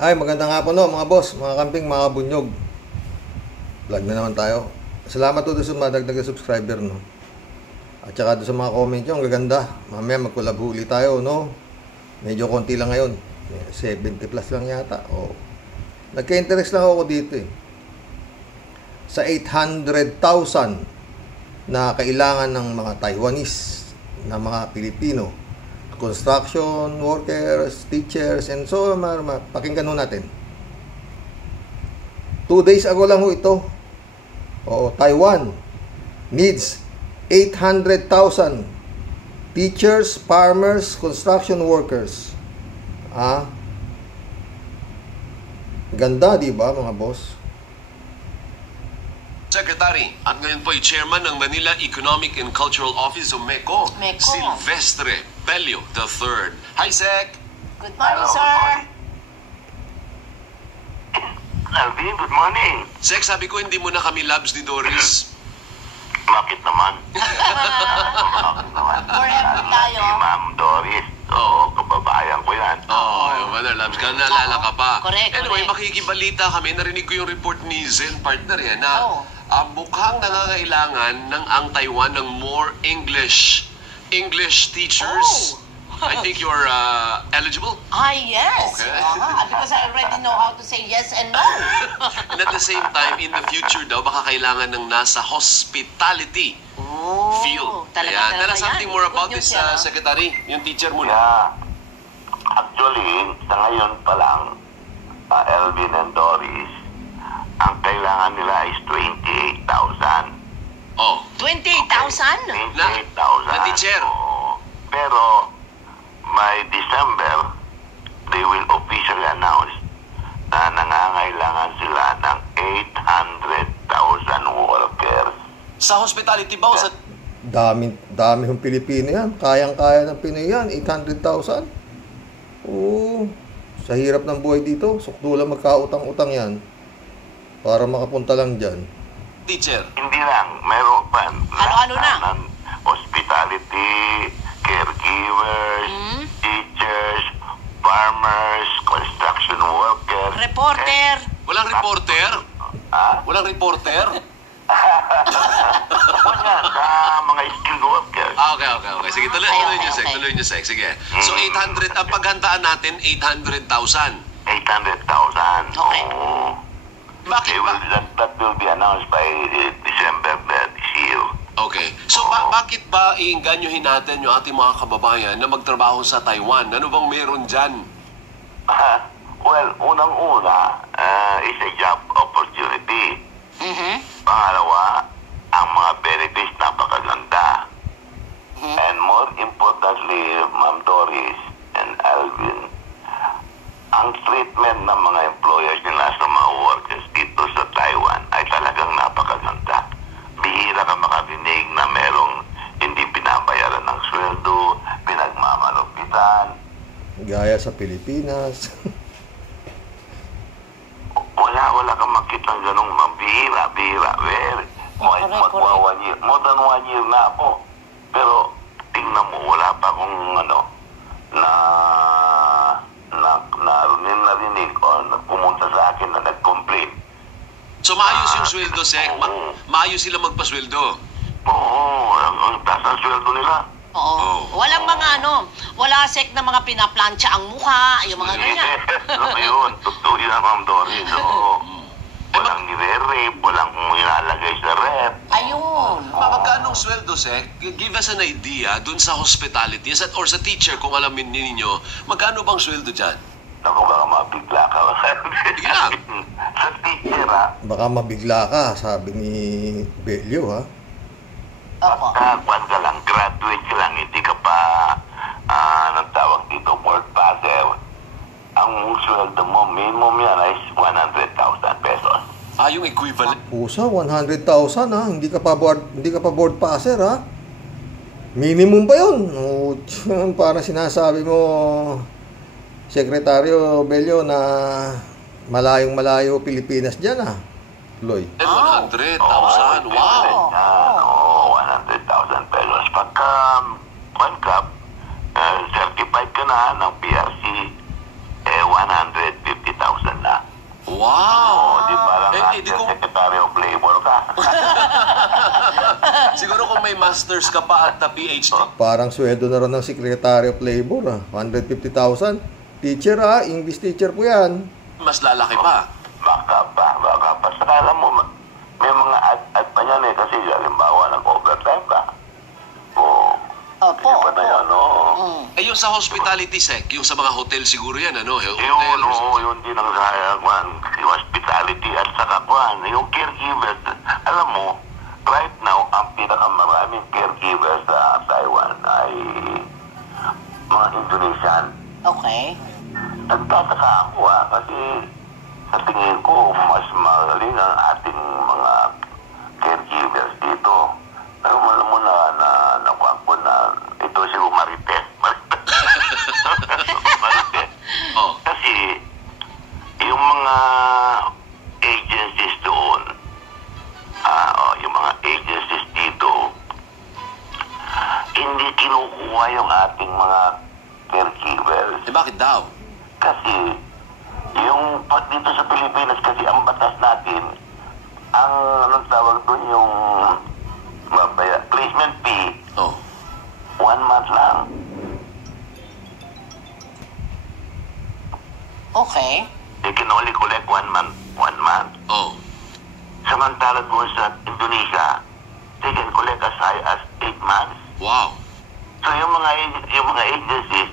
Ay, magandang hapon no, mga boss, mga kamping, mga bunyog. Vlog na naman tayo. Salamat to sa mga dagdag subscriber, no. At saka doon sa mga comment nyo, ang gaganda. Mamaya mag-collab uli tayo, no. Medyo konti lang ngayon. 70 plus lang yata. Oh. Nagka-interest lang ako dito eh. Sa 800,000 na kailangan ng mga Taiwanese na mga Pilipino. Construction workers, teachers, and so pakinggan ho natin. 2 days ago lang ho ito. Oo, Taiwan needs 800,000 teachers, farmers, construction workers. Ganda, di ba, mga boss? Secretary, at ngayon po ay Chairman ng Manila Economic and Cultural Office o MECO, Silvestre Bello III. Hi, Sec! Good morning, sir! Alvin, good morning. Sec, sabi ko hindi mo na kami labs ni Doris. Bakit naman? Forever tayo. Si Ma'am Doris. Oo, kababayan ko yan. Yung mother labs ka, naalala ka pa. Correct, Anyway, correct. makikibalita kami, narinig ko yung report ni Zen partner yan na mukhang nangangailangan ng ang Taiwan ng more English teachers. I think you're eligible. Yes. Okay. Because I already know how to say yes and no. And at the same time, in the future daw, baka kailangan ng nasa hospitality field. Talaga Tell us something more about Good this, news yan, Secretary, yung teacher mo na. Yeah. Actually, sa ngayon pa lang, Elvin and Doris, ang kailangan nila is 28,000. Oh, 28,000? 28,000. na teacher. Oo. Pero, by December, they will officially announce na nangangailangan sila ng 800,000 workers. Sa hospitality ba o sa... Dami hong Pilipino yan. Kayang-kaya ng Pinoy yan. 800,000. Oo. Sa hirap ng buhay dito, sukdo lang magkautang-utang yan. Para makapunta lang dyan. Teacher? Hindi lang, meron pa. Ano-ano na? Hospitality, caregivers, teachers, farmers, construction workers. Reporter. Walang reporter? Walang reporter? Ako yan, sa mga skilled workers. Okay. Sige, tuloy niyo, Sec. Tuloy niyo, Sec. Sige. So, 800, ang paghandaan natin, 800,000. 800,000. Okay. Oo. Bakit ba? That will be announced by December this year. Okay. So, bakit ba iinganyohin natin yung ating mga kababayan na magtrabaho sa Taiwan? Ano bang meron dyan? Well, unang-una is a job opportunity. Pangalawa, ang mga benefits napakaganda. And more importantly, Ma'am Doris and Alvin, ang treatment ng mga employers nila sa mga workers dito sa Taiwan ay talagang napakaganda. Bihira ka makarinig na merong hindi pinabayaran ng sweldo, pinagmamalupitan. Gaya sa Pilipinas. Wala kang makita ng ganong bihira. More than 1 year na ako. Pero tingnan mo, wala pa akong narinig o pumunta sa akin na nag-complain. So, maayos yung sweldo, Sec? Maayos sila magpasweldo? Oo, ang taas ang sweldo nila. Oo. Walang mga wala sek na mga pinaplansya ang mukha, yung mga ganyan. Yun, totoo yun ang Ma'am Doris. Walang nire-rape, walang ilalagay sa rep. Ayun. Magkano sweldo, Sec? Give us an idea dun sa hospitality or sa teacher kung alamin ninyo, magkano bang sweldo dyan? Naku, baka mabigla ka. Sige lang. Sa teacher, Baka mabigla ka, sabi ni Belio, ha? Opo. kwan ka lang, graduate ka lang, hindi ka pa, anong tawag dito, board passer. Ang sweldo mo, minimum yan ay 100,000 pesos. Yung equivalent. Pusa, 100,000 ha? Hindi ka pa board passer ha? Minimum pa yun. Parang sinasabi mo, Sekretaryo Bello, na malayong-malayo Pilipinas dyan ha? Loy. 100,000. Wow. 100,000 pesos. Pagka, certified ka na ng PRC, 150,000 Wow! Di parang di kung, Secretary of Labor ka. siguro kung may masters ka pa at PhD. Parang sweldo na rin ng Secretary of Labor, 150,000. Teacher English teacher po yan. Mas lalaki pa. Baka pa. Saka alam mo, may mga ad pa yan eh. Kasi halimbawa, nag-overtime ka. Opo. Iba na yan, no? Yung sa hospitality sec, yung sa mga hotel siguro yan, ano? Yun din ang sayang, hospitality at saka yung caregivers. Alam mo, right now, ang pinakamaraming caregivers sa Taiwan ay mga Indonesian. Okay. Nagtataka ako kasi sa tingin ko, mas magaling ang ating mga caregivers dito. Pero alam mo na nakuha ko na ito si Marites. Marites. Oh. Kasi yung mga agencies doon, yung mga agencies dito, hindi kinukuha yung ating mga caregivers. Bakit daw? Kasi yung dito sa Pilipinas, kasi ang batas natin, ang anong tawag doon yung placement fee, 1 month lang. Okay. They can only collect 1 month. Oh. Samantala doon sa Indonesia, they can collect as high as 8 months. Wow. So yung mga agencies,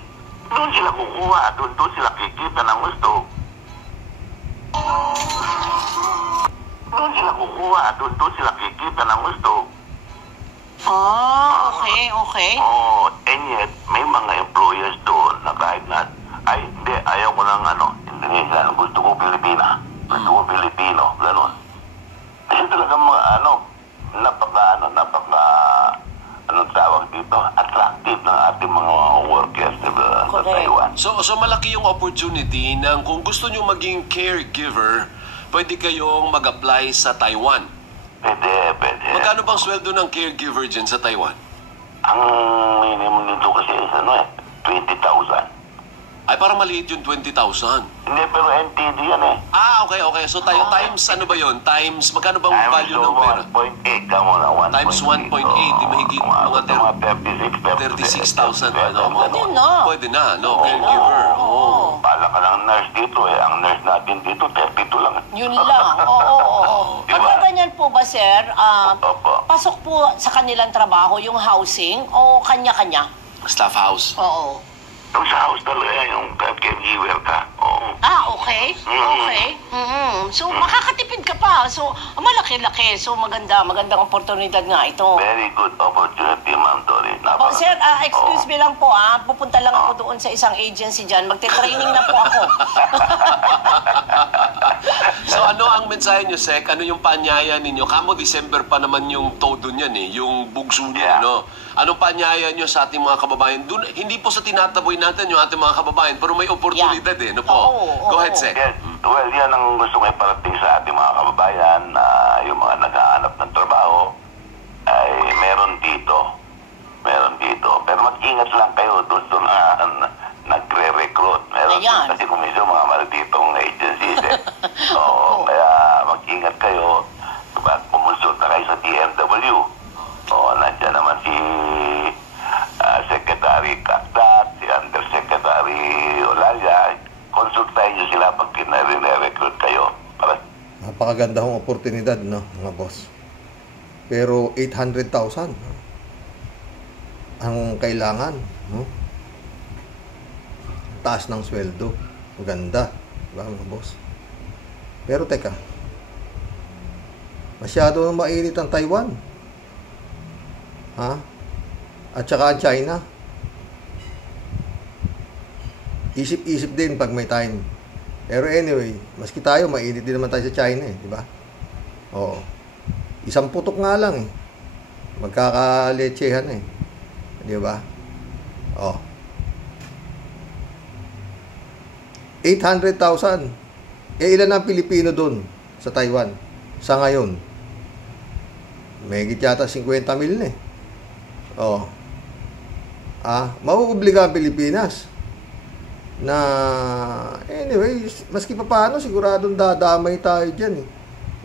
doon sila kukuha, doon sila kikita ng gusto. Doon sila kukuha, doon sila kikita ng gusto. Okay. And yet, may mga employers doon na kahit na, hindi, ayaw ko ng Indonesia, gusto ko Pilipina. Gusto ko Pilipino, gano'n. Kasi talagang mga anong tawag dito, attractive ng ating mga workers sa Taiwan. So malaki yung opportunity na kung gusto nyo maging caregiver, pwede kayong mag-apply sa Taiwan. Pwede. Magkano bang sweldo ng caregiver dyan sa Taiwan? Ang minimum nito kasi is 20,000. Ay, parang maliit yung 20,000. Hindi, pero NTD yan eh. Okay. So tayo, times ano ba yun? Times, magkano bang value ng pera? 1.8 ka muna, 1.8. Times 1.8, di mahigit mga 36,000. Pwede na, no? Caregiver. Pala ka ng nurse dito eh. Ang nurse natin dito, 32 lang. Yun lang. Oo. Diba? Pagka ganyan po ba, sir, Opo. pasok po sa kanilang trabaho yung housing o kanya-kanya? Staff house. Oo. Yung sa house talaga, yung caregiver ka. Oo. Okay. So, makakatipid ka pa. So, malaki-laki. So, magandang oportunidad nga ito. Very good opportunity, Ma'am Doris. Sir, excuse me lang po, pupunta lang ako doon sa isang agency dyan. Magte-training na po ako. So, ano ang mensahe nyo, Sek? Ano yung paanyaya ninyo? Kamo, December pa naman yung todo niyan eh. Yung bugso niyo, ano? Anong paanyaya nyo sa ating mga kababayan? Dun, hindi po sa tinataboy natin yung ating mga kababayan, pero may oportunidad eh. No po? Go ahead, Sek. Yes. Well, yan ang gusto ko iparating sa ating mga kababayan na yung mga naghahanap ng trabaho ay meron dito. Pero mag-ingat lang kayo doon na nagre-recruit. Meron kasi kumisyo mga malditong agencies eh. Kaya mag-ingat kayo. Pumunsulta kayo sa DMW. Nandiyan naman si Secretary Kakdat, si Undersecretary Olalia. Konsultahin nyo sila pag kinare-recruit kayo. Napakaganda hong oportunidad, no, mga boss. Pero 800,000 ang kailangan, no? Taas ng sweldo. Maganda, diba, mga boss? Pero teka, masyado nang mainit ang Taiwan. At saka ang China. Isip-isip din pag may time. Pero anyway, maski tayo, mainit din naman tayo sa China eh, di ba? Oo. Isang putok nga lang eh. Magkakaletsehan eh. Di ba? 800,000. Ilan ang Pilipino doon sa Taiwan? Sa ngayon? May higit yata 50 mil na eh. Mauobliga ang Pilipinas na anyway, maski pa paano, siguradong dadamay tayo dyan eh.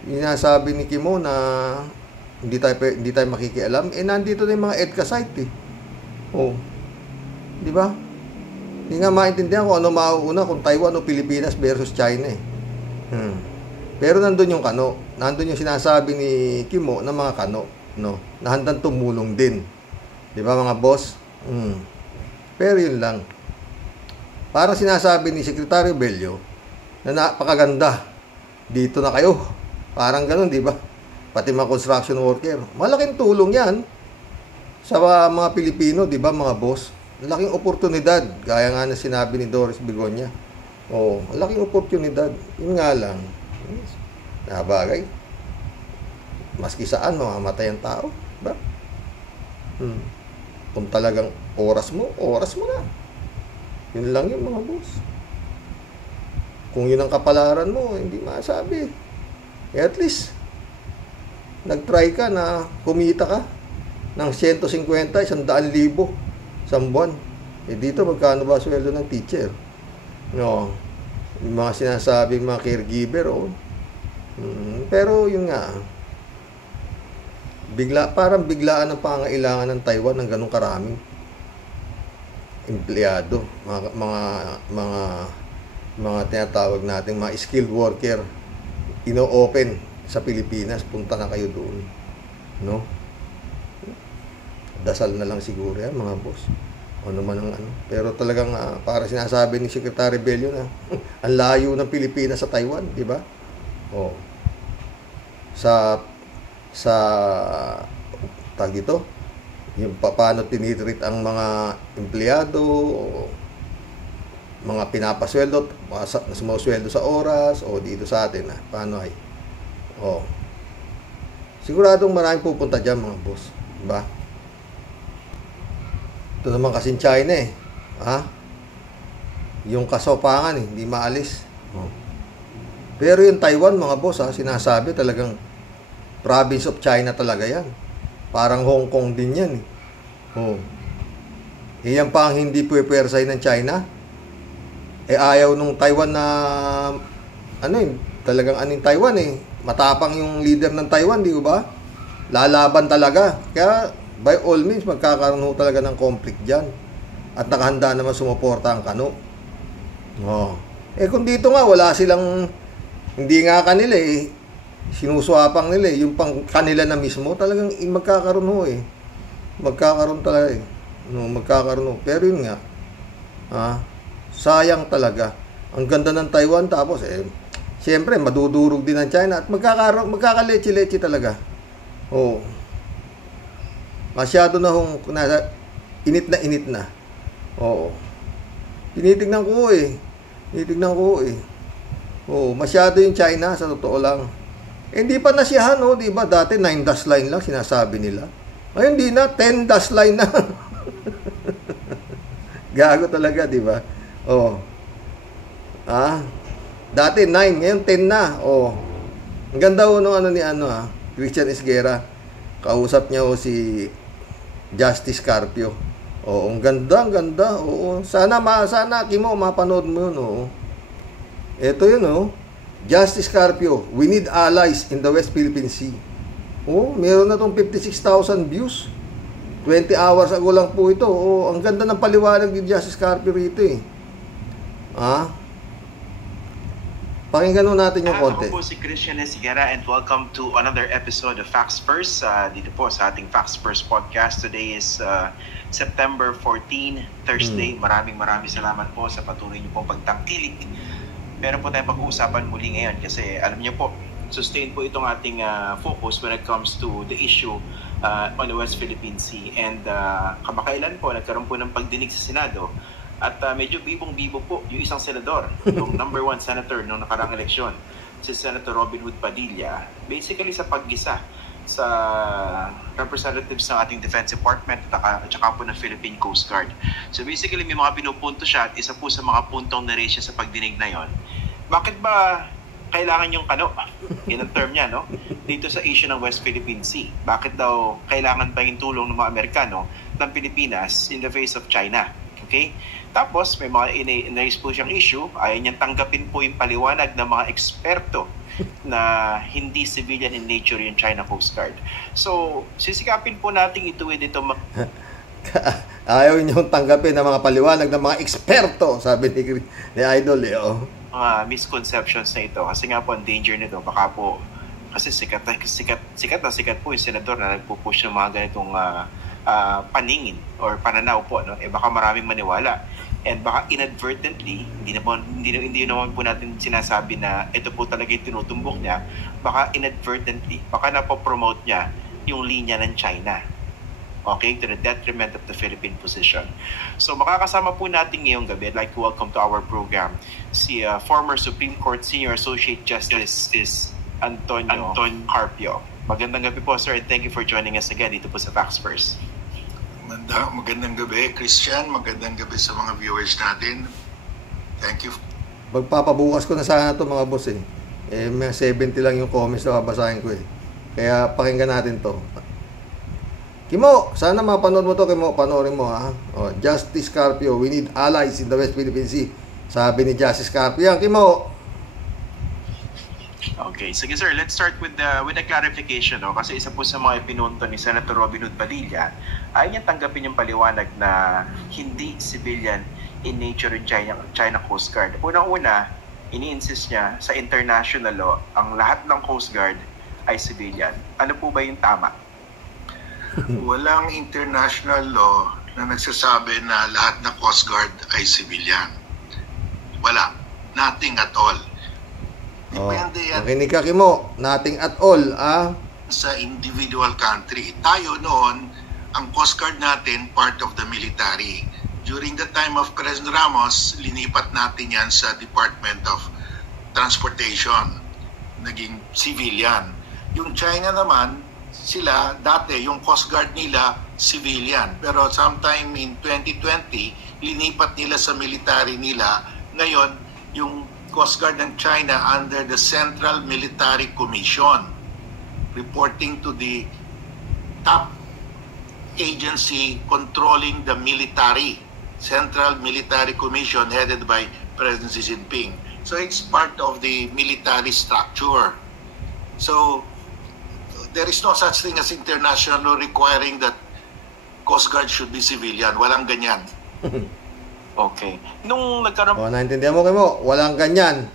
Inasabi ni Kimo na hindi tayo makikialam. Nandito na yung mga EDCA site eh. Oh. Di ba? Hindi nga maintindihan kung ano mauuna, kung Taiwan o Pilipinas versus China eh. Pero nandun yung kano. Nandun yung sinasabi ni Kimo ng mga kano, no? Na handang tumulong din. Di ba mga boss? Pero yun lang. Parang sinasabi ni Secretary Bello na napakaganda. Dito na kayo. Parang ganun, di ba? Pati mga construction worker. Malaking tulong yan sa mga Pilipino, di ba mga boss? Malaking oportunidad. Gaya nga na sinabi ni Doris Begonia. Oh, malaking oportunidad. Yun nga lang. Nabagay. Maski saan, mamamatay ang tao. Diba? Kung talagang oras mo na. Yun lang yung mga boss. Kung yun ang kapalaran mo, hindi masabi. At least, nag-try ka na kumita ka ng 150, 100,000 isang buwan. Dito, magkano ba sweldo ng teacher? No, yung mga sinasabing mga caregiver, pero yun nga, parang biglaan ang pangailangan ng Taiwan ng ganong karaming empleyado, mga tinatawag nating mga skilled worker, ino-open sa Pilipinas. Punta na kayo doon, no? Dasal na lang siguro yan mga boss. Ano man ang ano. Pero talagang para sinasabi ni Secretary Bello na ang layo ng Pilipinas sa Taiwan, di ba? Oh. Sa tag dito, yung paano tinitreat ang mga empleyado, mga pinapasweldo, sumusweldo sa oras, o dito sa atin, paano ay? Oh. Siguradong maraming pupunta dyan mga boss, di ba? Ito naman kasing China eh. Yung kasopangan eh, hindi maalis. Pero yung Taiwan mga boss sinasabi talagang province of China talaga yan. Parang Hong Kong din yan eh. Iyan pa ang hindi puwersay ng China. Ayaw nung Taiwan na talagang Taiwan eh. Matapang yung leader ng Taiwan, di ba? Lalaban talaga. Kaya by all means, magkakaroon talaga ng conflict dyan. At nakahanda naman sumuporta ang kano. Kung dito nga, wala silang, hindi nga kanila eh, sinuswapang nila eh, yung pang kanila na mismo, talagang magkakaroon Magkakaroon talaga eh. Magkakaroon. Pero yun nga, sayang talaga. Ang ganda ng Taiwan, tapos siyempre, madudurog din ang China at magkakaleche-leche talaga. Masyado na init na. Tinitignan ko eh. Masyado yung China, sa totoo lang. Hindi pa nasiyahan, di ba? Dati 9 dash line lang sinasabi nila. Ngayon hindi na, 10 dash line na. Gago talaga, di ba? Dati 9, ngayon 10 na. Ang ganda nung Christian Esguerra. Kausap niya si Justice Carpio. Ang ganda. Sana Kimo, mapanood mo yun, Ito yun, Justice Carpio, we need allies in the West Philippine Sea. Meron na tong 56,000 views. 20 hours ago lang po ito. Ang ganda ng paliwanag ni Justice Carpio rito eh. Pakinggan natin yung konti. Ako po si Christian Esguerra and welcome to another episode of Facts First. Dito po sa ating Facts First podcast. Today is September 14, Thursday. Maraming salamat po sa patuloy niyo pong pagtangkilik. Meron po tayong pag-uusapan muli ngayon kasi alam niyo po, sustain po itong ating focus when it comes to the issue on the West Philippine Sea. And kamakailan po, nagkaroon po ng pagdinig sa Senado. At medyo bibong-bibo po yung isang senador, yung number 1 senator noong nakarang eleksyon, si Senator Robin Hood Padilla, basically sa paggisa sa representatives ng ating Defense Department at saka po ng Philippine Coast Guard. So basically may mga pinupunto siya at isa po sa mga puntong na-raise siya sa pagdinig na yon. Bakit ba kailangan yung kano? Yun ang term niya, no? Dito sa issue ng West Philippine Sea. Bakit daw kailangan pa yung tulong ng mga Amerikano ng Pilipinas in the face of China? Okay? Tapos, may mga inaise po siyang issue. Ayaw niyang tanggapin po yung paliwanag ng mga eksperto na hindi civilian in nature yung China Coast Guard. So, sisikapin po natin ituwid ito. Ayaw niyong tanggapin ng mga paliwanag ng mga eksperto, sabi ni Idol. Mga misconceptions na ito. Kasi nga po, ang danger nito, baka po, kasi sikat na sikat po yung senador na nagpupush ng mga ganitong paningin or pananaw po, no? Baka maraming maniwala. And baka inadvertently, hindi naman po natin sinasabi na ito po talaga yung tinutumbok niya, baka inadvertently, baka napopromote niya yung linya ng China. Okay? To the detriment of the Philippine position. So makakasama po natin ngayong gabi. I'd like to welcome to our program si former Supreme Court Senior Associate Justice Antonio Carpio. Magandang gabi po, sir, and thank you for joining us again dito po sa Facts First. Magandang gabi, Christian. Magandang gabi sa mga viewers natin. Thank you. Magpapabukas ko na sana ito, mga boss may 70 lang yung comments na babasahin ko Kaya pakinggan natin to. Kimo, sana mapanood mo to, Kimo. Panoorin mo, ha. Justice Carpio, we need allies in the West Philippine Sea. Sabi ni Justice Carpio. Yan, Kimo. Okay, sige sir, let's start with the clarification, no? Kasi isa po sa mga ipinunto ni Senator Robin Hood Padilla ay niyang tanggapin yung paliwanag na hindi civilian in nature yung China Coast Guard. Unang-una, ini-insist niya sa international law, ang lahat ng Coast Guard ay civilian. Ano po ba yung tama? Walang international law na nagsasabi na lahat ng Coast Guard ay civilian. Wala. Nothing at all. Depende yan. Makinig ka, Kimo. Nothing at all, sa individual country. Tayo noon, ang Coast Guard natin, part of the military. During the time of President Ramos, linipat natin yan sa Department of Transportation. Naging civilian. Yung China naman, sila, dati, yung Coast Guard nila, civilian. Pero sometime in 2020, linipat nila sa military nila. Ngayon, yung Coast Guard ng China under the Central Military Commission, reporting to the top agency controlling the military, Central Military Commission headed by President Xi Jinping. So it's part of the military structure. So there is no such thing as international law requiring that Coast Guard should be civilian. Walang ganyan. Okay. Nung nagkaroon naintindihan mo, Kimo, walang ganyan.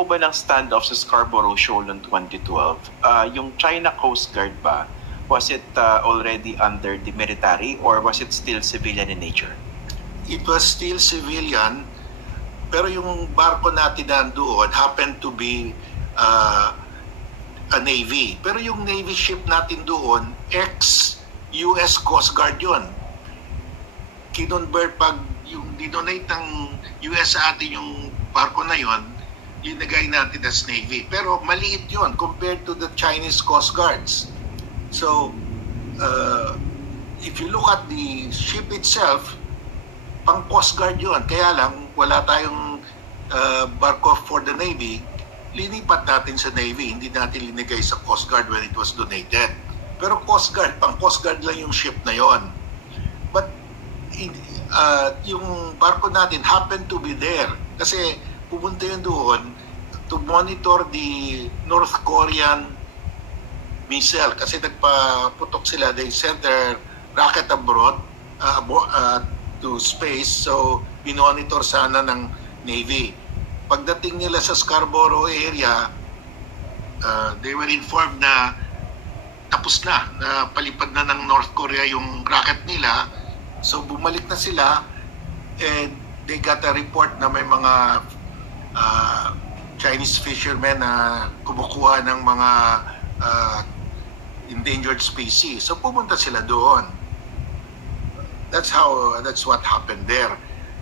po ba ng standoff sa Scarborough Shoal noong 2012, yung China Coast Guard ba, was it already under the military or was it still civilian in nature? It was still civilian, pero yung barko natin nandoon happened to be a Navy. Pero yung Navy ship natin doon, ex-US Coast Guard yun. Kinonvert pag yung dinonate ng US sa atin yung barko na yon, linagay natin as Navy. Pero maliit yon compared to the Chinese Coast Guards. So, if you look at the ship itself, pang Coast Guard yon. Kaya lang, wala tayong barko for the Navy. Linipat natin sa Navy. Hindi natin linagay sa Coast Guard when it was donated. Pero Coast Guard, pang Coast Guard lang yung ship na yon. But, yung barko natin happened to be there kasi pupunta yun doon to monitor the North Korean missile kasi nagpaputok sila, they sent their rocket abroad to space, so binonitor sana ng Navy. Pagdating nila sa Scarborough area, they were informed na tapos na palipad na ng North Korea yung rocket nila. So bumalik na sila and they got a report na may mga Chinese fishermen na kumukuha ng mga endangered species. So pumunta sila doon. That's what happened there.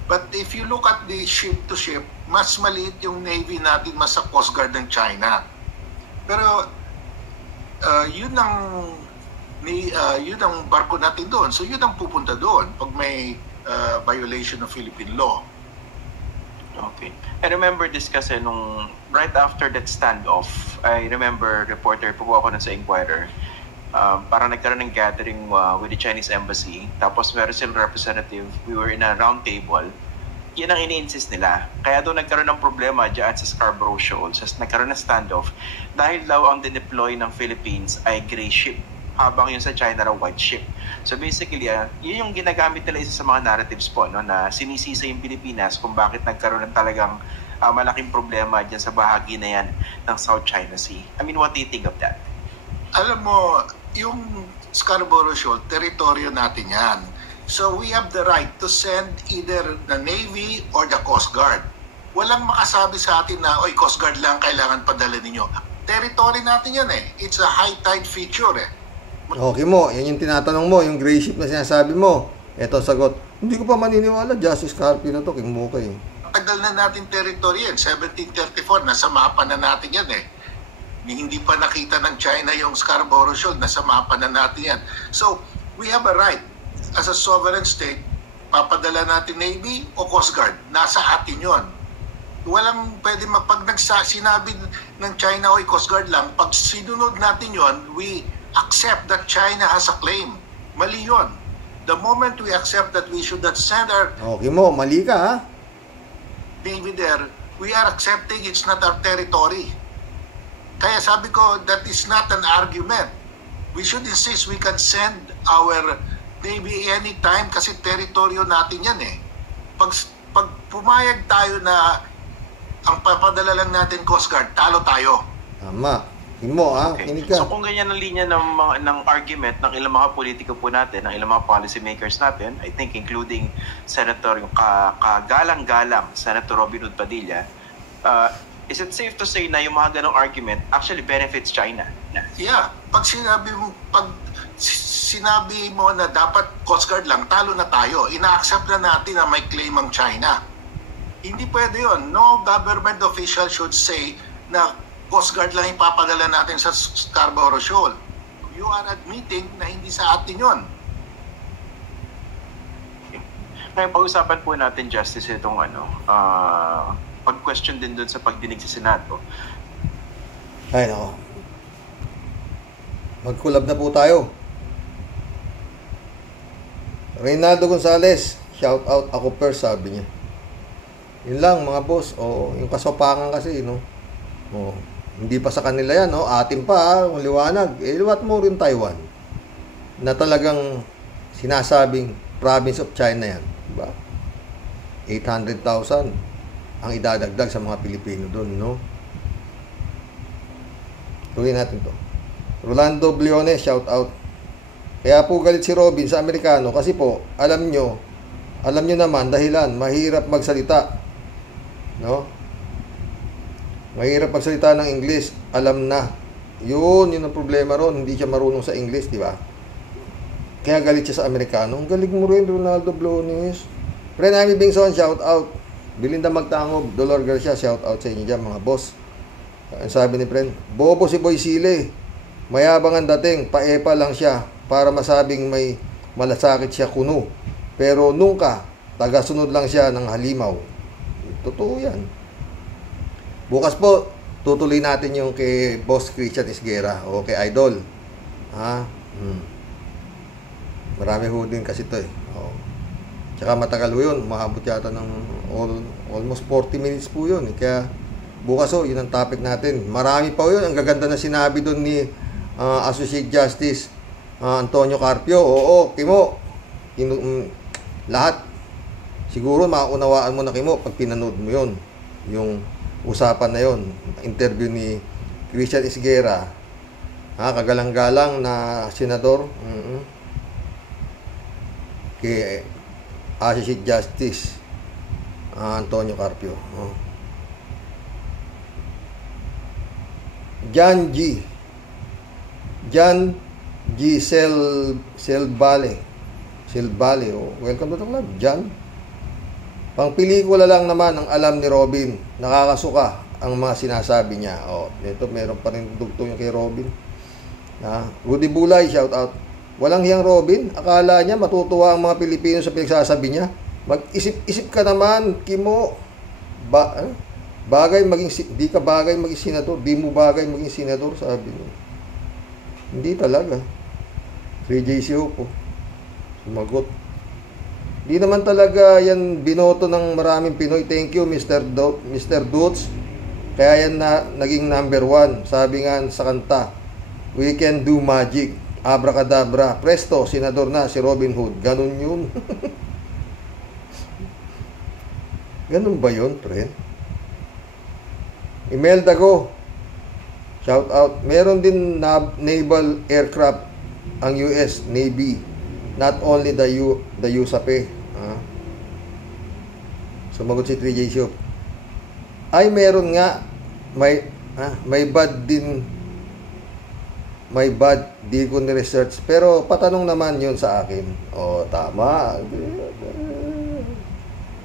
But if you look at the ship to ship, mas maliit yung Navy natin mas sa Coast Guard ng China. Pero yun ang barko natin doon. So yun ang pupunta doon pag may violation of Philippine law. Okay. I remember this kasi nung right after that standoff, I remember reporter po ako na sa Inquirer, parang nagkaroon ng gathering with the Chinese embassy. Tapos meron silang representative. We were in a round table. Yan ang ini-insist nila. Kaya doon nagkaroon ng problema dyan sa Scarborough Shoals. Nagkaroon ng standoff. Dahil daw ang dineploy ng Philippines ay gray ship, habang yun sa China raw white ship. So basically, yun yung ginagamit nila isa sa mga narratives po, no, na sinisisa yung Pilipinas kung bakit nagkaroon ng talagang malaking problema dyan sa bahagi na yan ng South China Sea. I mean, what do you think of that? Alam mo, yung Scarborough Shoal, teritoryo natin yan. So we have the right to send either the Navy or the Coast Guard. Walang makasabi sa atin na, oy, Coast Guard lang kailangan padala ninyo. Territory natin yan eh. It's a high tide feature eh. Okay mo, yan yung tinatanong mo, yung gray ship na sinasabi mo. Ito sagot, hindi ko pa maniniwala, Justice Carpio na to, king mukay. Tagal na natin territory yan, 1734, nasa mapa na natin yan eh. Hindi pa nakita ng China yung Scarborough Shoal, nasa mapa na natin yan. So, we have a right, as a sovereign state, papadala natin Navy o Coast Guard, nasa atin yon. Walang pwede pag sinabi ng China o Coast Guard lang, pag sinunod natin yon, we accept that China has a claim. Mali yun. The moment we accept that we should not send our Okay mo, mali ka ha? Navy there, we are accepting it's not our territory. Kaya sabi ko, that is not an argument. We should insist we can send our Navy anytime kasi teritoryo natin yan eh. Pag pumayag tayo na ang papadala lang natin Coast Guard, talo tayo. Tama. Mo, Okay. kinig ka. So kung ganyan ang linya ng argument ng ilang mga politiko po natin, ng ilang mga policy makers natin, I think including Senator, yung kagalang-galang Senator Robin Hood Padilla, is it safe to say na yung mga ganong argument actually benefits China? Yeah, pag sinabi mo na dapat Coast Guard lang, talo na tayo. Ina-accept na natin na may claim ang China. Hindi pwede yun. No government official should say na Coast Guard lang ipapadala natin sa Scarborough Shoal. You are admitting na hindi sa atin yun. Ngayon, pag-usapan po natin, Justice, itong pag-question din dun sa pagdinig sa Senado. Ay, nako. Mag-collab na po tayo. Reynaldo Gonzales, shout out ako first, sabi niya. Yun lang mga boss. O, yung kasopangan kasi, no? O, hindi pa sa kanila yan, no? Atin pa, kung liwanag. Liwat mo rin Taiwan. Na talagang sinasabing province of China yan. Diba? 800,000 ang idadagdag sa mga Pilipino doon, no? Tuloy natin to. Rolando Bliones, shout out. Kaya po galit si Robin sa Amerikano kasi po, alam nyo naman, dahilan, mahirap magsalita. No? Mahirap magsalita ng English, alam na. Yun ang problema ron, hindi siya marunong sa English, di ba? Kaya galit siya sa Amerikano. Ang galing mo rin, Ronaldo Bliones. Renami Bingson, shout out. Belinda Magtangob, Dolor Garcia, shout out sa inyo dyan, mga boss. Ang sabi ni friend, bobo si Boy Sile. Mayabang ang dating, paepa lang siya para masabing may malasakit siya kuno. Pero nungka, taga-sunod lang siya ng halimaw. Totoo yan. Bukas po, tutuloy natin yung kay Boss Christian Isguera o kay Idol. Marami ho din kasi ito eh. Tsaka matagal ho yun. Mahabot yata ng almost 40 minutes po yun. Kaya bukas ho, yun ang topic natin. Marami pa ho yun. Ang gaganda na sinabi doon ni Associate Justice Antonio Carpio. Oo, Kimo. Lahat. Siguro maunawaan mo na, Kimo, pag pinanood mo yun. Yung usapan na yon, interview ni Christian Isguera, kagalang-galang na senador, kay Associate Justice Antonio Carpio. John G. Selvale, welcome to the club, John. Pang pelikula lang naman ang alam ni Robin. Nakakasuka ang mga sinasabi niya. Ito meron pa rin dugtong yung kay Robin. Rudy Bulay, shout out. Walang hiyang Robin. Akala niya matutuwa ang mga Pilipino sa pinagsasabi niya. Mag-isip-isip ka naman, Kimo. Di ka bagay maging senador. Di mo bagay maging senador, sabi niya. Hindi talaga. 3JC Hope, oh. Sumagot. Di naman talaga yan binoto ng maraming Pinoy. Thank you, Mr. Dutz. Kaya yan naging number 1. Sabi nga sa kanta, we can do magic. Abracadabra. Presto, senador na si Robin Hood. Ganun yun. Ganun ba yun, friend? Imelda Go. Shout out. Meron din naval aircraft ang US Navy. Not only the USAP. Sumagot si 3J Shop. Ay, meron nga. May bad din. May bad. Di ko ni-research. Pero patanong naman yun sa akin. O, tama.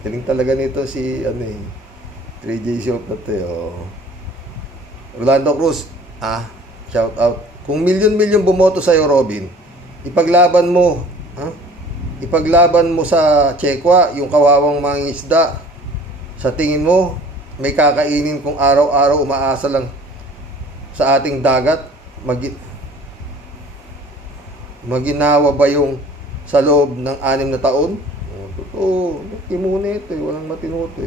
Galing talaga nito si 3J Shop na to. Rolando Cruz. Shout out. Kung milyon-milyon bumoto sa'yo, Robin, ipaglaban mo sa Chekwa, yung kawawang mangingisda. Sa tingin mo, may kakainin kung araw-araw umaasa lang sa ating dagat? Maginawa ba yung sa loob ng 6 na taon? Totoo. Kimunit walang matinuto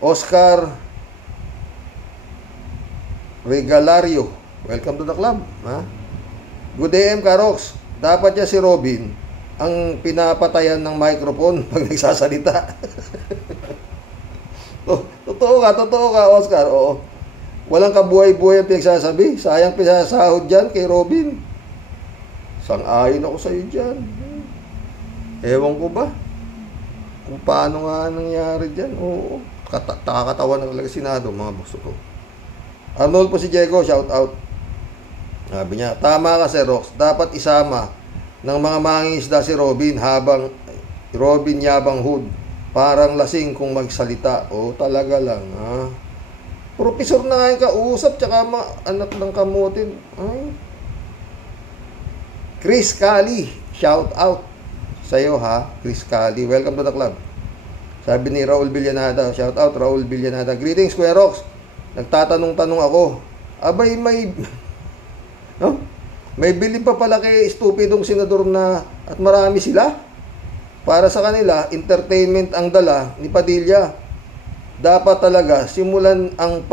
Oscar Regalario, welcome to the club. Good AM, Karox. Dapat niya si Robin ang pinapatayan ng microphone pag nagsasalita. Totoo ka, Oscar. Oo. Walang kabuhay-buhay ang pinagsasabi. Sayang pinasahod dyan kay Robin. Sang-ayon ako sa'yo dyan. Ewan ko ba kung paano nga nangyari dyan. Oo. Nakakatawa na talaga Senado, mga gusto ko. Arnold po si Diego, shout out. Sabi niya, tama ka, Sir Rox. Dapat isama ng mga mangingisda si Robin yabang Hood. Parang lasing kung magsalita. Talaga lang, Profesor na nga yung kausap, tsaka anak ng kamutin. Chris Cali, shout out sa'yo, Chris Cali. Welcome to the club. Sabi ni Raul Villanada, shout out Raul Villanada. Greetings, Kuya Rox. Nagtatanong-tanong ako. Abay, may bilin pa pala kay estupidong senador na at marami sila. Para sa kanila, entertainment ang dala ni Padilla. Dapat talaga simulan ang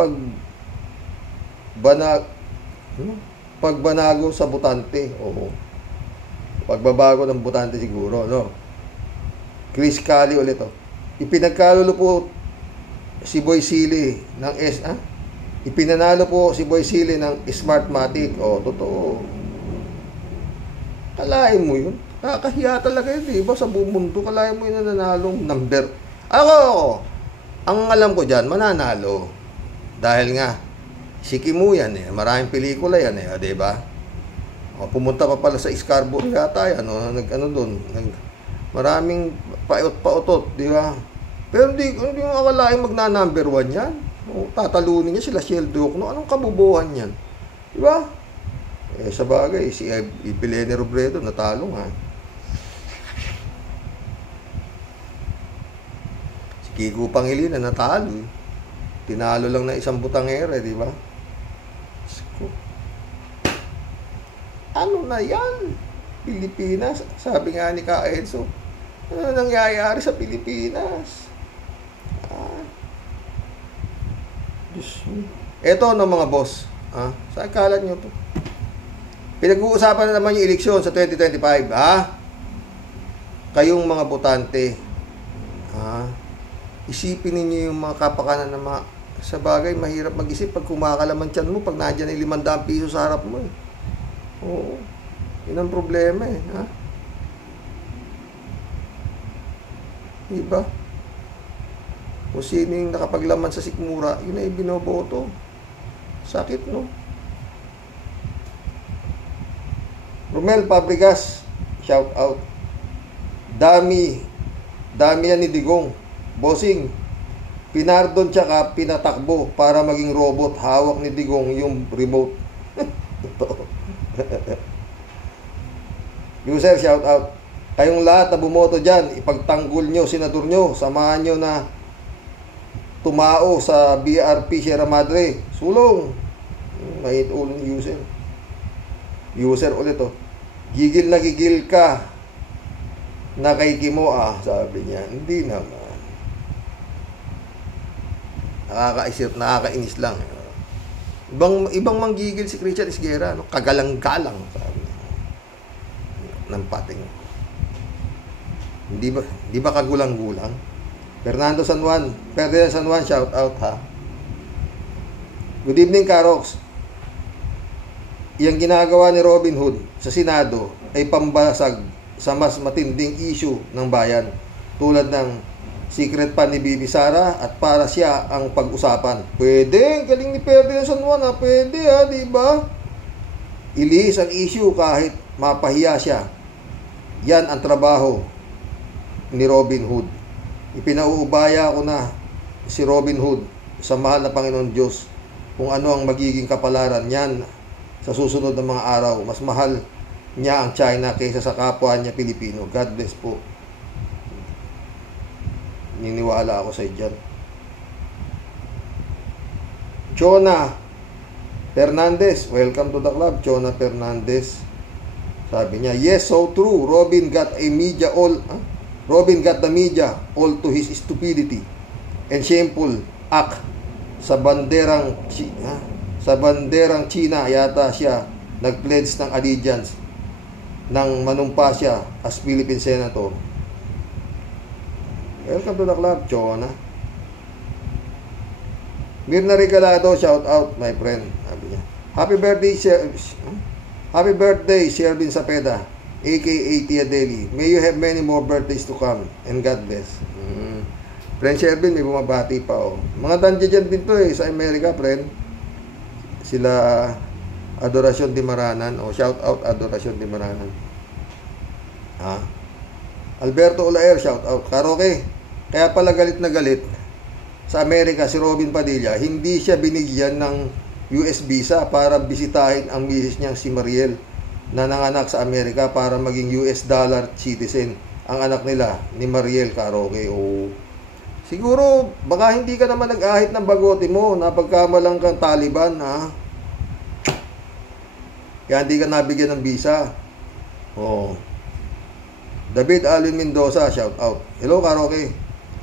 pagbanago sa butante. Pagbabago ng butante siguro, Chris Cali ulit, Ipinagkalolo po si Boy Sili ng Ipinanalo po si Boy Sili ng Smartmatic. Totoo. Kalahin mo yun. Nakakahiya talaga yun, diba? Sa buong mundo, kalahin mo yun na nanalong number. Ako, ang alam ko dyan, mananalo. Dahil nga, si Kimu yan maraming pelikula yan diba? Pumunta pa pala sa Scarborough yata yan, maraming paot-paotot, diba? Pero hindi mo akalain magna-number 1 yan. Tatalunin niya sila Sheldon. Anong kabubuhan yan? Diba? Sa bagay, si Ipilene Robredo natalo nga. Si Kiko Pangilinan natalo. Tinalo lang na isang butangere, diba? Ano na yan? Pilipinas? Sabi nga ni Ka Enzo, ano nangyayari sa Pilipinas? Eto mga boss. Saan kalat nyo to? Pinag-uusapan na naman yung eleksyon sa 2025. Kayong mga botante. Isipin ninyo yung mga kapakanan na sa bagay, mahirap mag-isip pag kumakalaman tiyan mo, pag nandiyan ay 500 piso sa harap mo. Oo. Yun ang problema Diba? Kung sino yung nakapaglaman sa sikmura, yun ay binoboto. Sakit, no? Romel Fabregas, shout out. Dami yan ni Digong. Bossing, pinardon tsaka pinatakbo para maging robot. Hawak ni Digong yung remote. User, shout out. Kayong lahat na bumoto dyan, ipagtanggol nyo, senador nyo, samahan nyo na tumao sa BRP Sierra Madre. Sulong. Mahit ulo ni user. User ulit Gigil na gigil ka na kay Kimo sabi niya. Hindi naman. Nakakainis lang. Ibang manggigil si Richard Esguerra, no? Kagalang-galang, sabi niya. Ng pating. Di ba kagulang-gulang? Ferdinand San Juan, shout out ha. Good evening, Karox. Yang ginagawa ni Robin Hood sa Senado ay pambasag sa mas matinding issue ng bayan, tulad ng secret pa ni Bibi Sara at para siya ang pag-usapan. Pwede, galing ni Ferdinand San Juan pwede di ba? Ilihis ang issue kahit mapahiya siya. Yan ang trabaho ni Robin Hood. Ipinauubaya ko na si Robin Hood sa mahal na Panginoon Diyos kung ano ang magiging kapalaran niyan sa susunod na mga araw. Mas mahal niya ang China kaysa sa kapwa niya Pilipino. God bless po. Niniwala ako sa dyan. Chona Fernandez, welcome to the club. Chona Fernandez, sabi niya, yes, so true. Robin got the media all to his stupidity and shameful act. Sa banderang China yata siya nag-pledge ng allegiance nang manumpa siya as Philippine Senator. Welcome to the club, Chona. Mirna Regalado, shout out, my friend. Sabi niya, Happy birthday, Shervin Sapeda, aka Tia Deli. May you have many more birthdays to come, and God bless. Friend Shervin, may bumabati pa Mga tandya dyan din to sa Amerika, friend. Sila Adoracion Di Maranan, shout out Adoracion Di Maranan. Alberto Olaer, shout out. Karoke, kaya pala galit na galit sa Amerika si Robin Padilla, hindi siya binigyan ng US visa para bisitahin ang misis niyang si Mariel na nanganak sa Amerika para maging US dollar citizen ang anak nila ni Mariel. Karoke, siguro baka hindi ka naman nag-ahit ng bagote mo, napagkamalang kang Taliban kaya hindi ka nabigyan ng visa. David Alvin Mendoza, shout out. Hello, Karoke.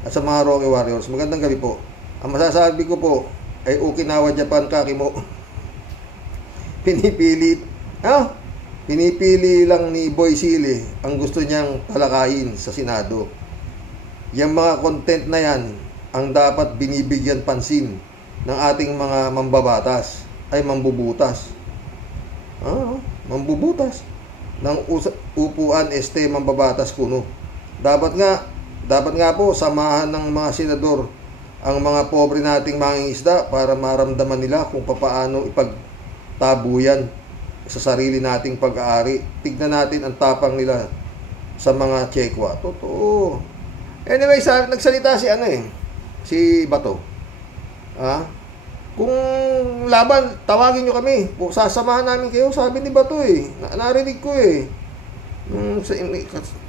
At sa mga Roque Warriors, magandang gabi po. Ang masasabi ko po ay Okinawa, Japan, Kakimo. Pinipili lang ni Boy Sili ang gusto niyang talakayin sa Senado. Yung mga content na yan ang dapat binibigyan pansin ng ating mga mambabatas ay mambubutas. Mambubutas ng upuan mambabatas kuno. Dapat nga po samahan ng mga senador ang mga pobre nating mangingisda para maramdaman nila kung paano ipagtabuyan sa sarili nating pag-aari. Tignan natin ang tapang nila sa mga Chekwa. Totoo. Anyway, nagsalita si Bato. Kung laban, tawagin nyo kami. Sasamahan namin kayo, sabi ni Bato narinig ko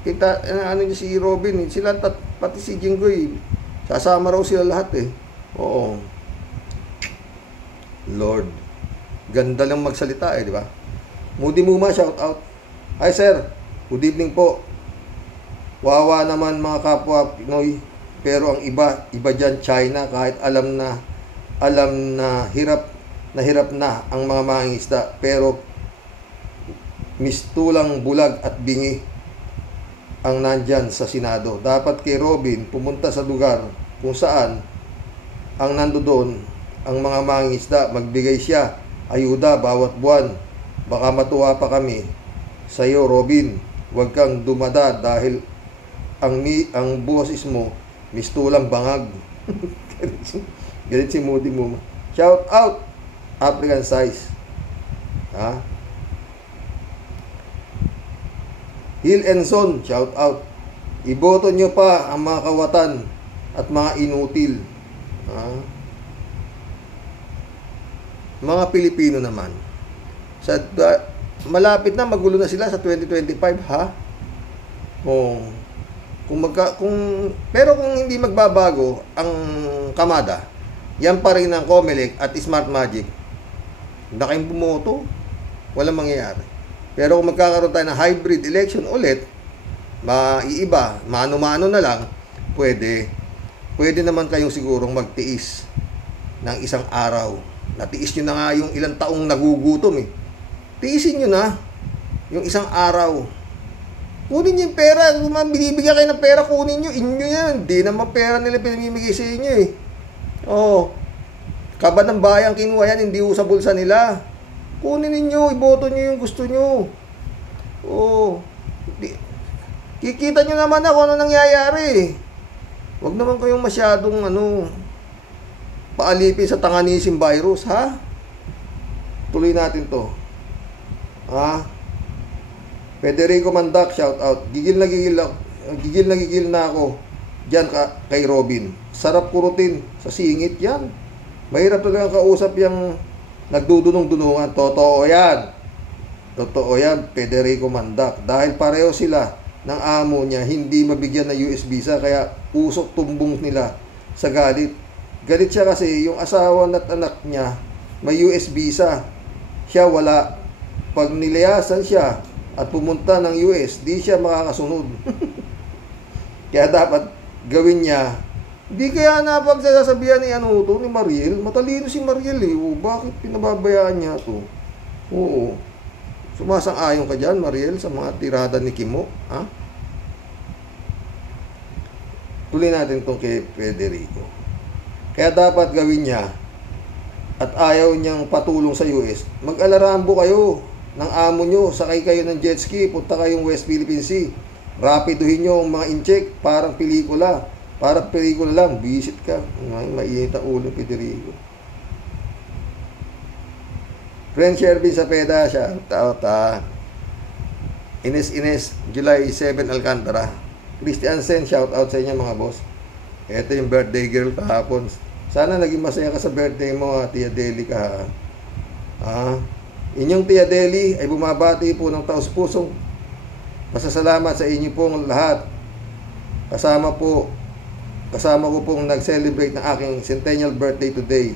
kita niya si Robin sila pati si Jinggoy sasama raw sila lahat Oo. Lord, ganda lang magsalita di ba? Moody Muma, shout out. Hi sir, good evening po. Wawa naman mga kapwa Pinoy, pero ang iba dyan China, kahit alam na hirap na ang mga mangingisda, pero mistulang bulag at bingi ang nandyan sa Senado. Dapat kay Robin pumunta sa lugar kung saan ang nandoon ang mga mangingisda, magbigay siya ayuda bawat buwan. Baka matuwa pa kami sa iyo, Robin. Huwag kang dumada dahil ang boses mo mistulang bangag. Galit si Moody mo. Shout out African Size. Hill and Son, shout out. Iboto nyo pa ang mga kawatan at mga inutil. Mga Pilipino naman. Malapit na, magulo na sila sa 2025, pero kung hindi magbabago ang Kamada, yan pa rin ang Comelec at Smart Magic, na kayong bumoto, walang mangyayari. Pero kung magkakaroon tayo ng hybrid election ulit, maiiba, mano-mano na lang, pwede naman kayong sigurong magtiis ng isang araw. Natiis nyo na nga yung ilang taong nagugutom eh. Tiisin nyo na yung isang araw. Kunin nyo yung pera. Kung binibigyan kayo ng pera, kunin nyo. Inyo yan. Hindi naman pera nila pinamimigay sa inyo eh. Oo. Kaba ng bayang kinuha yan, hindi sa bulsa nila. Kunin ninyo, iboto nyo yung gusto nyo. Oo. Kikita nyo naman ako ano nangyayari. Huwag naman kayong masyadong paalipin sa Tanganisim virus, ha? Tuloy natin to. Ha? Federico Mandak, shout out. Gigil na gigil na ako diyan kay Robin. Sarap kurutin sa singit yan. Mahirap talaga kausap yung nagdudunong-dunungan. Totoo yan. Totoo yan, Federico Mandak. Dahil pareho sila ng amo niya, hindi mabigyan ng US visa, kaya usok tumbong nila sa galit. Galit siya kasi yung asawa at anak niya may US visa. Siya wala. Pag nilayasan siya at pumunta ng US, di siya makakasunod. Kaya dapat gawin niya. Di kaya napagsasabihan ni ni Mariel. Matalino si Mariel eh. Bakit pinababayaan niya to? Oo. Sumasang-ayon ka dyan, Mariel, sa mga tirada ni Kimo? Ha? Tuloy natin itong kay Federico. Kaya dapat gawin niya at ayaw niyang patulong sa US. Mag-alarambo kayo ng amo nyo. Sakay kayo ng jet ski. Punta kayong West Philippine Sea. Rapiduhin nyo ang mga incheck. Parang pelikula. Parang pelikula lang. Visit ka. Mainit ang ulo, Federico. Friend Shervin Sapeda, shout out. Ines, July 7 Alcantara. Christian Sen, shout out sa inyo mga boss. Ito yung birthday girl kahapon. Sana naging masaya ka sa birthday mo, Tia Deli ka. Inyong Tia Deli ay bumabati po ng taus-pusong pasasalamat sa inyo pong lahat. Kasama ko pong nag-celebrate ng aking centennial birthday today.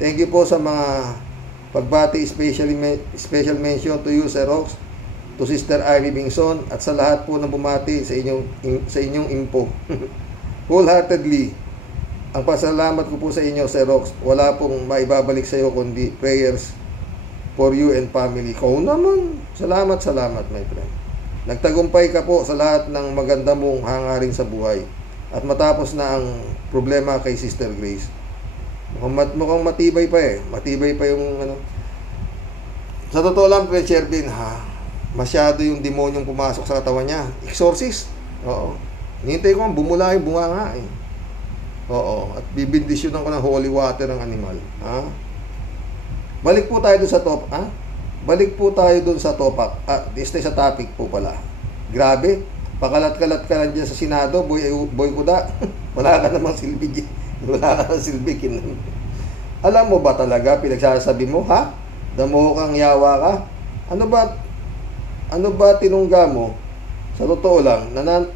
Thank you po sa mga pagbati, special mention to you, Sir Rox, to Sister Ivy Bingson, at sa lahat po na bumati sa inyong info. Wholeheartedly, ang pasalamat ko po sa inyo, Sir Rox. Wala pong maibabalik sa iyo kundi prayers for you and family. Ikaw naman. Salamat, my friend. Nagtagumpay ka po sa lahat ng maganda mong hangarin sa buhay. At matapos na ang problema kay Sister Grace. Mukhang matibay pa eh. Matibay pa yung Sa totoo lang, Fred Shervin, masyado yung demonyong pumasok sa katawan niya. Exorcist. Oo. Nihintay ko bumula yung bunga nga eh. Oo. At bibindisyonan ko ng holy water ang animal. Balik po tayo dun sa top. Balik po tayo dun sa topak. Sa topic po pala. Grabe. Pakalat-kalat ka lang dyan sa Senado, boy kuda. Wala ka namang silbi. Wala ka namang silbi. Alam mo ba talaga, pinagsasabi mo, Damo kang yawa ka? Ano ba tinungga mo? Sa totoo lang, nanalo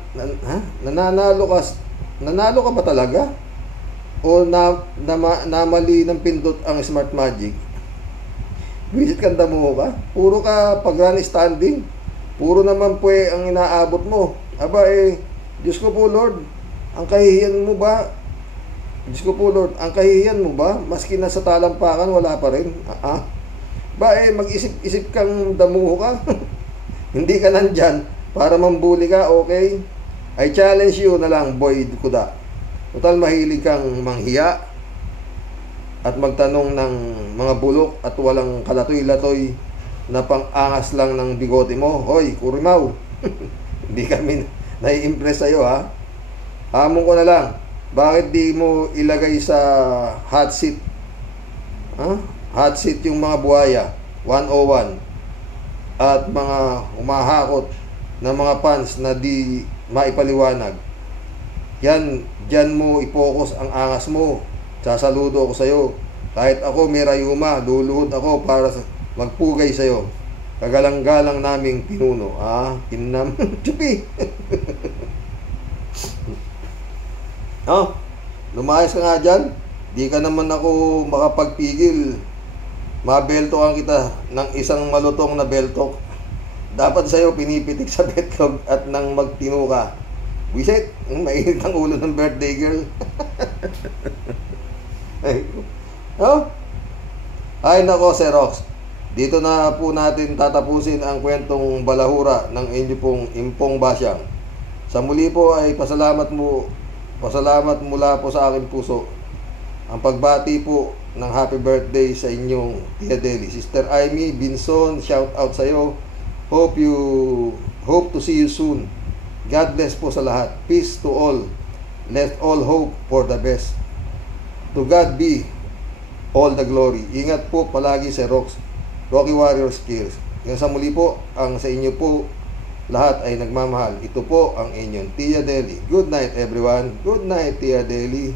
ka ba talaga? O namali ng pindot ang smart magic? Visit kang damo ka? Puro ka pag-run standing. Puro naman po ang inaabot mo. Diyos ko po Lord, ang kahihiyan mo ba? Ang kahihiyan mo ba? Maski nasa talampakan, wala pa rin. Mag-isip-isip kang damuho ka. Hindi ka nandyan para mambuli ka, okay? I challenge you na lang, boy kuda. Total mahilig kang manghiya at magtanong ng mga bulok at walang kalatoy-latoy na pang-angas lang ng bigote mo. Hoy, Kurimaw. Hindi kami nai-impress sa'yo, Hamon ko na lang, bakit di mo ilagay sa hot seat? Hot seat yung mga buhaya, 101, at mga umahakot na mga fans na di maipaliwanag. Diyan mo i-focus ang angas mo. Sasaludo ako sa'yo. Kahit ako may rayuma, luluhod ako para magpugay sa'yo. Kagalang-galang naming pinuno. Kinam. Chupi. Lumayas ka nga dyan. Di ka naman ako makapagpigil. Mabeltokan kita ng isang malutong na beltok. Dapat sa'yo pinipitik sa betlog at nang magtino ka. Wiset, mainit ang ulo ng birthday girl. Ay nako, Sir Rox. Dito na po natin tatapusin ang kwentong balahura ng inyo pong Impong Basyang. Sa muli po ay pasalamat mula po sa aking puso. Ang pagbati po ng happy birthday sa inyong Tia Deli. Sister Amy Binson, shout out sa iyo. Hope to see you soon. God bless po sa lahat. Peace to all. Let all hope for the best. To God be all the glory. Ingat po palagi sa Rocky Warrior Skills. Hanggang sa muli po, ang sa inyo po lahat ay nagmamahal. Ito po ang inyong Tia Deli. Good night everyone. Good night Tia Deli.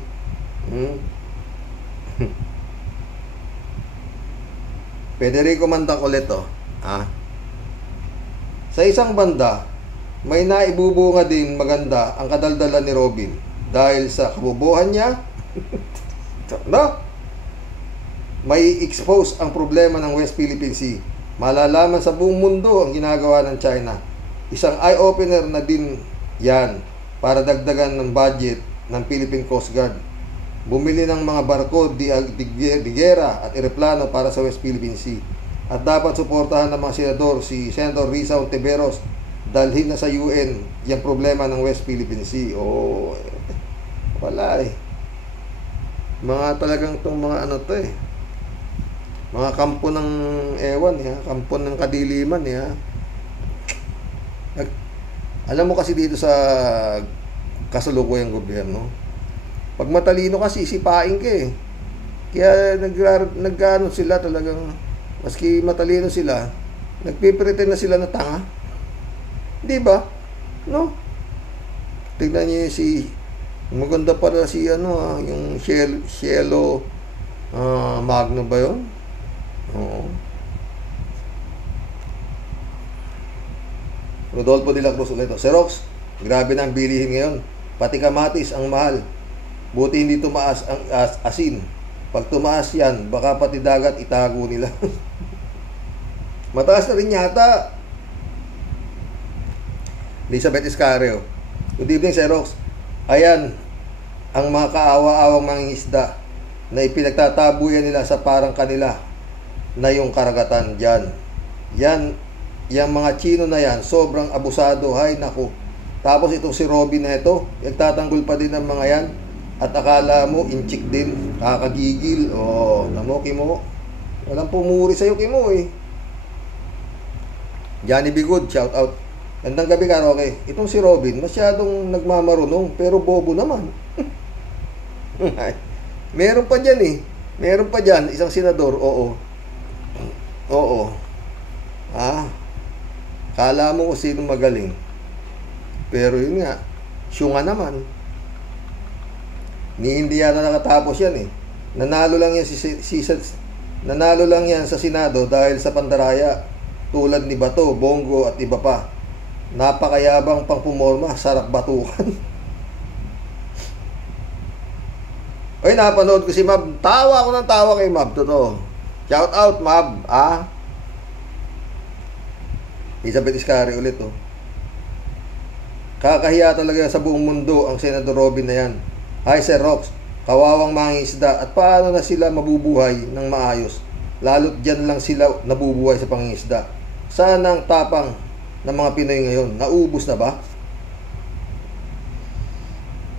Federico Mantacoleto. Sa isang banda, may naibubunga din maganda ang kadaldalan ni Robin dahil sa kabubuhan niya. No? May expose ang problema ng West Philippine Sea. Malalaman sa buong mundo ang ginagawa ng China. Isang eye-opener na din yan para dagdagan ng budget ng Philippine Coast Guard. Bumili ng mga barko di gera at eroplano para sa West Philippine Sea. At dapat suportahan ng mga senador si Senator Risa Ontiveros dalhin na sa UN yung problema ng West Philippine Sea. Wala mga talagang itong mga mga kampo ng ewan, kampo ng kadiliman. Alam mo kasi dito sa kasalukuyang gobyerno, pag matalino ka, sisipain ka Kaya nagano sila talagang, maski matalino sila, nagpipretend na sila na tanga. Di ba? No? Tignan niyo maganda para si yung Cielo Magno ba yun? Oo. Rodolfo de la Cruz ulit. Xerox, grabe na ang bilihin ngayon. Pati kamatis ang mahal. Buti hindi tumaas ang asin. Pag tumaas yan, baka pati dagat itago nila. Mataas na rin yata. Elizabeth Iscario. Good evening, Xerox. Ayan, ang mga kaawa-awang mangingisda na ipinagtatabuyan nila sa parang kanila na yung karagatan dyan. Yung mga Chino na yan, sobrang abusado. Hay, naku. Tapos itong si Robin na ito, nagtatanggol pa din ng mga yan. At akala mo, inchik din, kakagigil. Tamo, Kimo. Walang pumuri sa'yo, Kimo Johnny Bigod, shout out. Gandang gabi, Karoke. Itong si Robin, masyadong nagmamarunong, pero bobo naman. Meron pa dyan Meron pa dyan, isang senador, oo. Kala mo kung sino magaling. Pero yun nga, syunga naman. Hindi yata nakatapos yan Nanalo lang yan sa Senado dahil sa pandaraya, tulad ni Bato, Bongo at iba pa. Napakayabang pang pumorma, sarap batukan. Oy, napanood ko si Mab. Tawa ako ng tawa kay Mab, totoo. Shout out, Mab. Elizabeth Iscari ulit Kakahiya talaga sa buong mundo ang Senador Robin na yan. Hi, Sir Rox. Kawawang mangingisda. At paano na sila mabubuhay ng maayos? Lalo't dyan lang sila nabubuhay sa pangingisda. Sana ang tapang ng mga Pinoy ngayon. Naubos na ba?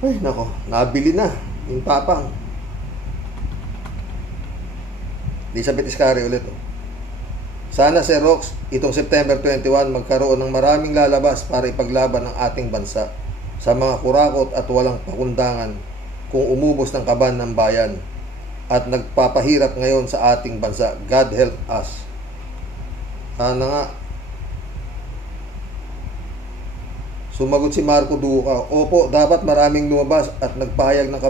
Ay, nako. Nabili na. Yung tapang. Elizabeth Iscari ulit Sana, Sir Rox, itong September 21 magkaroon ng maraming lalabas para ipaglaban ang ating bansa sa mga kurakot at walang pakundangan kung umubos ng kaban ng bayan at nagpapahirap ngayon sa ating bansa. God help us. Sana nga. Sumagot si Marco Duca. Opo, dapat maraming lumabas at nagpahayag ng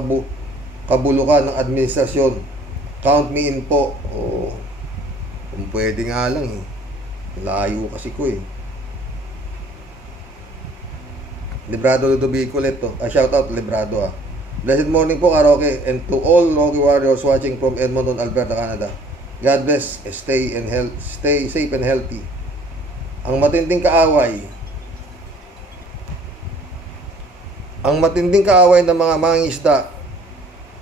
kabulukan ng administrasyon. Count me in po. Kung pwede nga lang layo kasi ko Librado Ludovico ulit shout out Librado Blessed morning po, Karoke, and to all Rocky Warriors watching from Edmonton, Alberta, Canada. God bless. Stay safe and healthy. Ang matinding kaaway ng mga mangingisda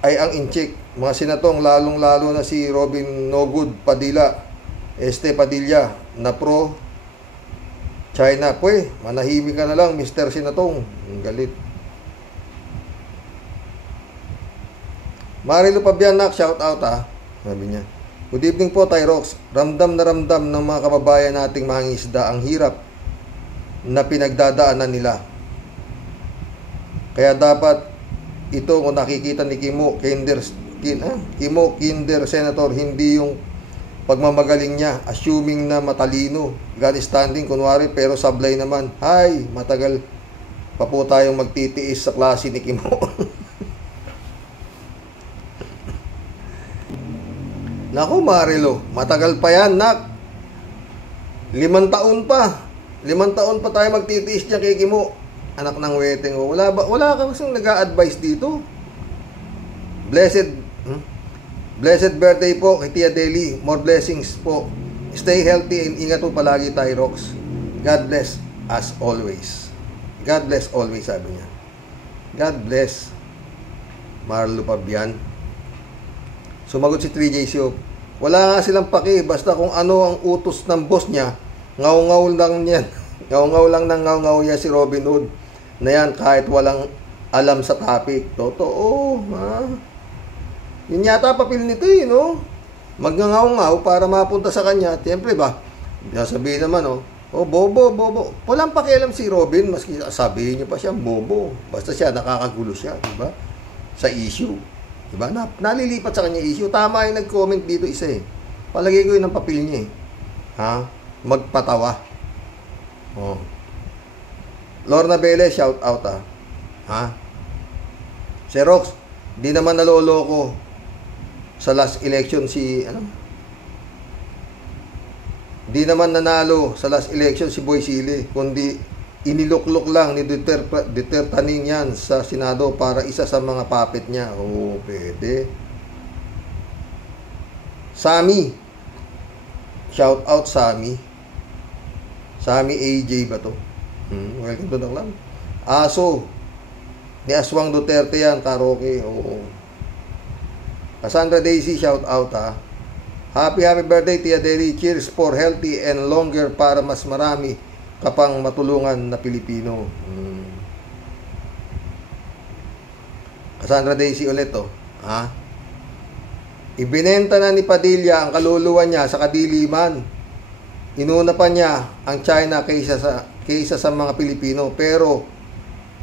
ay ang inchik. Mga sinatong lalong-lalo na si Robin Nogud Padilla, Padilla, na pro China. Pwe, manahimik ka na lang, Mr. Sinatong. Ang galit. Marilo Pabianak, shout out sabi niya. Good evening po, Tyrox. Ramdam na ramdam ng mga kababayan nating mangingisda ang hirap na pinagdadaanan nila. Kaya dapat ito kung nakikita ni Kimo Kinder Senator, hindi yung pagmamagaling niya, assuming na matalino, God standing, kunwari, pero sablay naman. Hay, matagal pa po tayong magtitiis sa klase ni Kimo. Naku, Marilo, matagal pa yan, nak. 5 taon pa. 5 taon pa tayo magtitiis niya kay Kimo. Anak ng weteng. Wala ka kasing nag-a-advise dito. Blessed birthday po kay Tia Deli. More blessings po. Stay healthy and ingat po palagi, Tyrox. God bless as always. God bless always, sabi niya. God bless. Marlo Pabian. Sumagot si 3J Siop. Wala nga silang paki, basta kung ano ang utos ng boss niya, ngaw-ngaw lang niyan. Ngaw-ngaw lang ng ngaw-ngaw niya si Robin Hood. Na yan, kahit walang alam sa topic. Totoo, ha? Yun yata papel nito no? Magngangaw-ngaw para mapunta sa kanya. Siyempre ba? Sabihin naman, bobo. Walang pakialam si Robin, maski sabihin niyo pa siya, bobo. Basta siya, nakakagulo siya, diba? Sa issue. Diba? Nalilipat sa kanya issue. Tama yung nag-comment dito isa Palagay ko yun ang papel niya Ha? Magpatawa. Lorna Bele, shout out Ha? Xerox, di naman naloloko sa last election Di naman nanalo sa last election si Boy Sili, kundi iniluklok lang ni Duterte Taning yan sa Senado para isa sa mga puppet niya. Pwede. Sami. Shout out Sami. Sami AJ ba to? Welcome to the club. Aso. Ni Aswang Duterte yan, karaoke. Cassandra Daisy, shout out Happy birthday, Tia Deli. Cheers for healthy and longer para mas marami kapang matulungan na Pilipino. Cassandra Daisy ulit Ibinenta na ni Padilla ang kaluluwa niya sa kadiliman. Inuna pa niya ang China kaysa sa mga Pilipino. Pero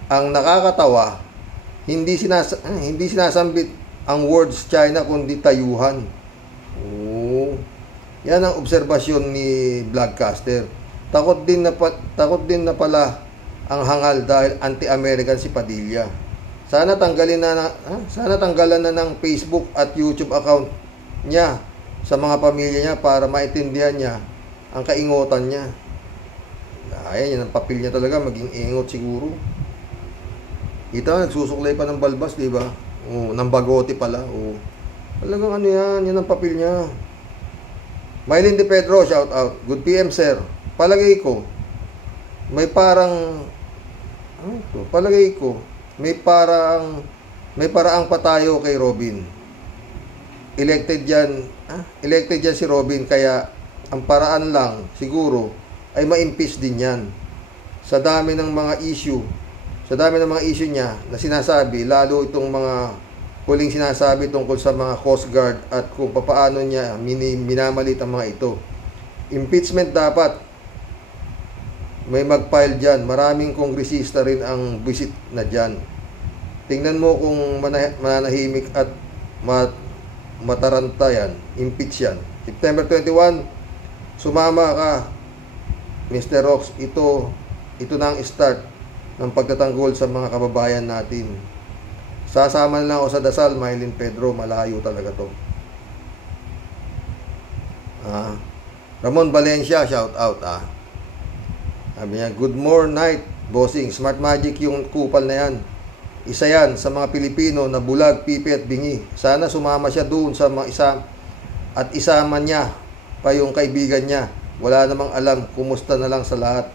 ang nakakatawa, hindi sinasambit ang words China kundi tayuhan. Yan ang obserbasyon ni Vlogcaster. Takot din na pala ang hangal dahil anti-American si Padilla. Sana tanggalan na ng Facebook at YouTube account niya sa mga pamilya niya para maintindihan niya ang kaingotan niya. Ayan, yan ang papel niya talaga, maging ingot siguro. Ito, nagsusuklay pa ng balbas, di ba? Ng bagote pala. Talagang yan ang papel niya. Mylene De Pedro, shout out. Good PM, sir. Palagay ko, may parang may paraang pa tayo kay Robin. Elected yan si Robin, kaya ang paraan lang siguro ay ma-impeach din yan. Sa dami ng mga issue niya na sinasabi, lalo itong mga huling sinasabi tungkol sa mga Coast Guard at kung paano niya minamalit ang mga ito. Impeachment dapat. May mag-file dyan. Maraming kongresista rin ang visit na dyan. Tingnan mo kung mananahimik at mataranta yan. Impeach yan. September 21, sumama ka, Mr. Rox. Ito na ang start ng pagtatanggol sa mga kababayan natin. Sasama na lang ako sa dasal, Mylene Pedro. Malayo talaga to. Ramon Valencia, shout out Sabi niya, good morning night, bossing. Smart Magic yung kupal na yan. Isa yan sa mga Pilipino na bulag, pipi at bingi. Sana sumama siya doon sa mga isa at isama niya pa yung kaibigan niya Wala namang alam. Kumusta na lang sa lahat.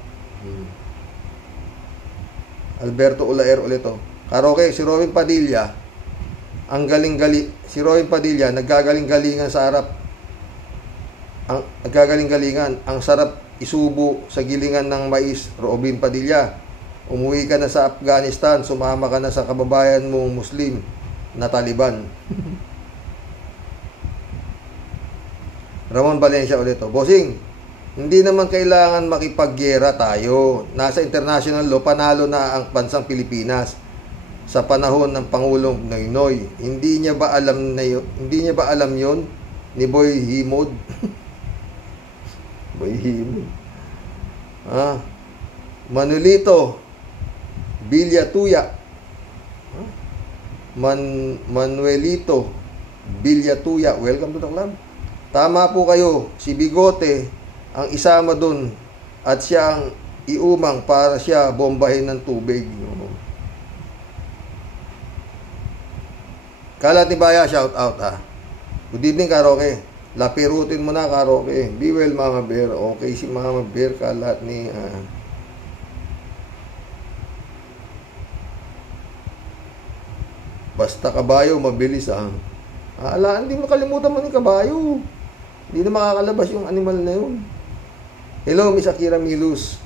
Alberto Ulaer ulit to. Karaoke, si Robin Padilla, si Robin Padilla, naggagaling-galingan sa harap. Naggagaling-galingan. Ang sarap isubo sa gilingan ng mais. Robin Padilla, umuwi ka na sa Afghanistan, sumama ka na sa kababayan mong Muslim na Taliban. Ramon Valencia ulit to. Bossing, hindi naman kailangan makipaggera tayo. Nasa international law, panalo na ang bansang Pilipinas sa panahon ng Pangulong Noynoy. Hindi niya ba alam yon ni Boy Himod? Boy Himod. Manolito Villatuya. Manuelito Villatuya. Welcome to the club. Tama po kayo. Si Bigote ang isama dun at siya ang iumang para siya bombahin ng tubig. Kalat ni Baya, shout out ha. Good evening, Karaoke. Lapirutin mo na, Karaoke. Be well, Mama Bear. Okay si Mama Bear, kalat ni... Basta kabayo, mabilis Ala, hindi makalimutan mo ni kabayo. Hindi na makakalabas yung animal na yun. Hello, Miss Akira Milus.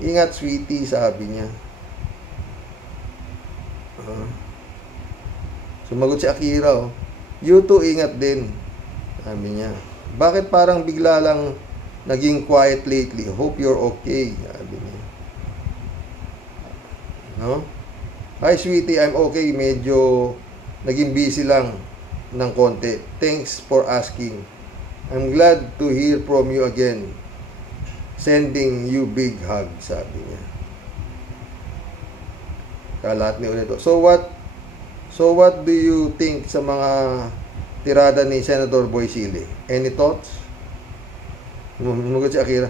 Ingat, sweetie, sabi niya. Sumagot si Akira, You too, ingat din. Sabi niya. Bakit parang bigla lang naging quiet lately? Hope you're okay. Sabi niya. No? Hi, sweetie, I'm okay. Medyo naging busy lang ng konti. Thanks for asking. I'm glad to hear from you again. Sending you big hug, sabi niya. Kalat ni ulit. So what do you think sa mga tirada ni Senator Boisili? Any thoughts? Sumagot si Akira.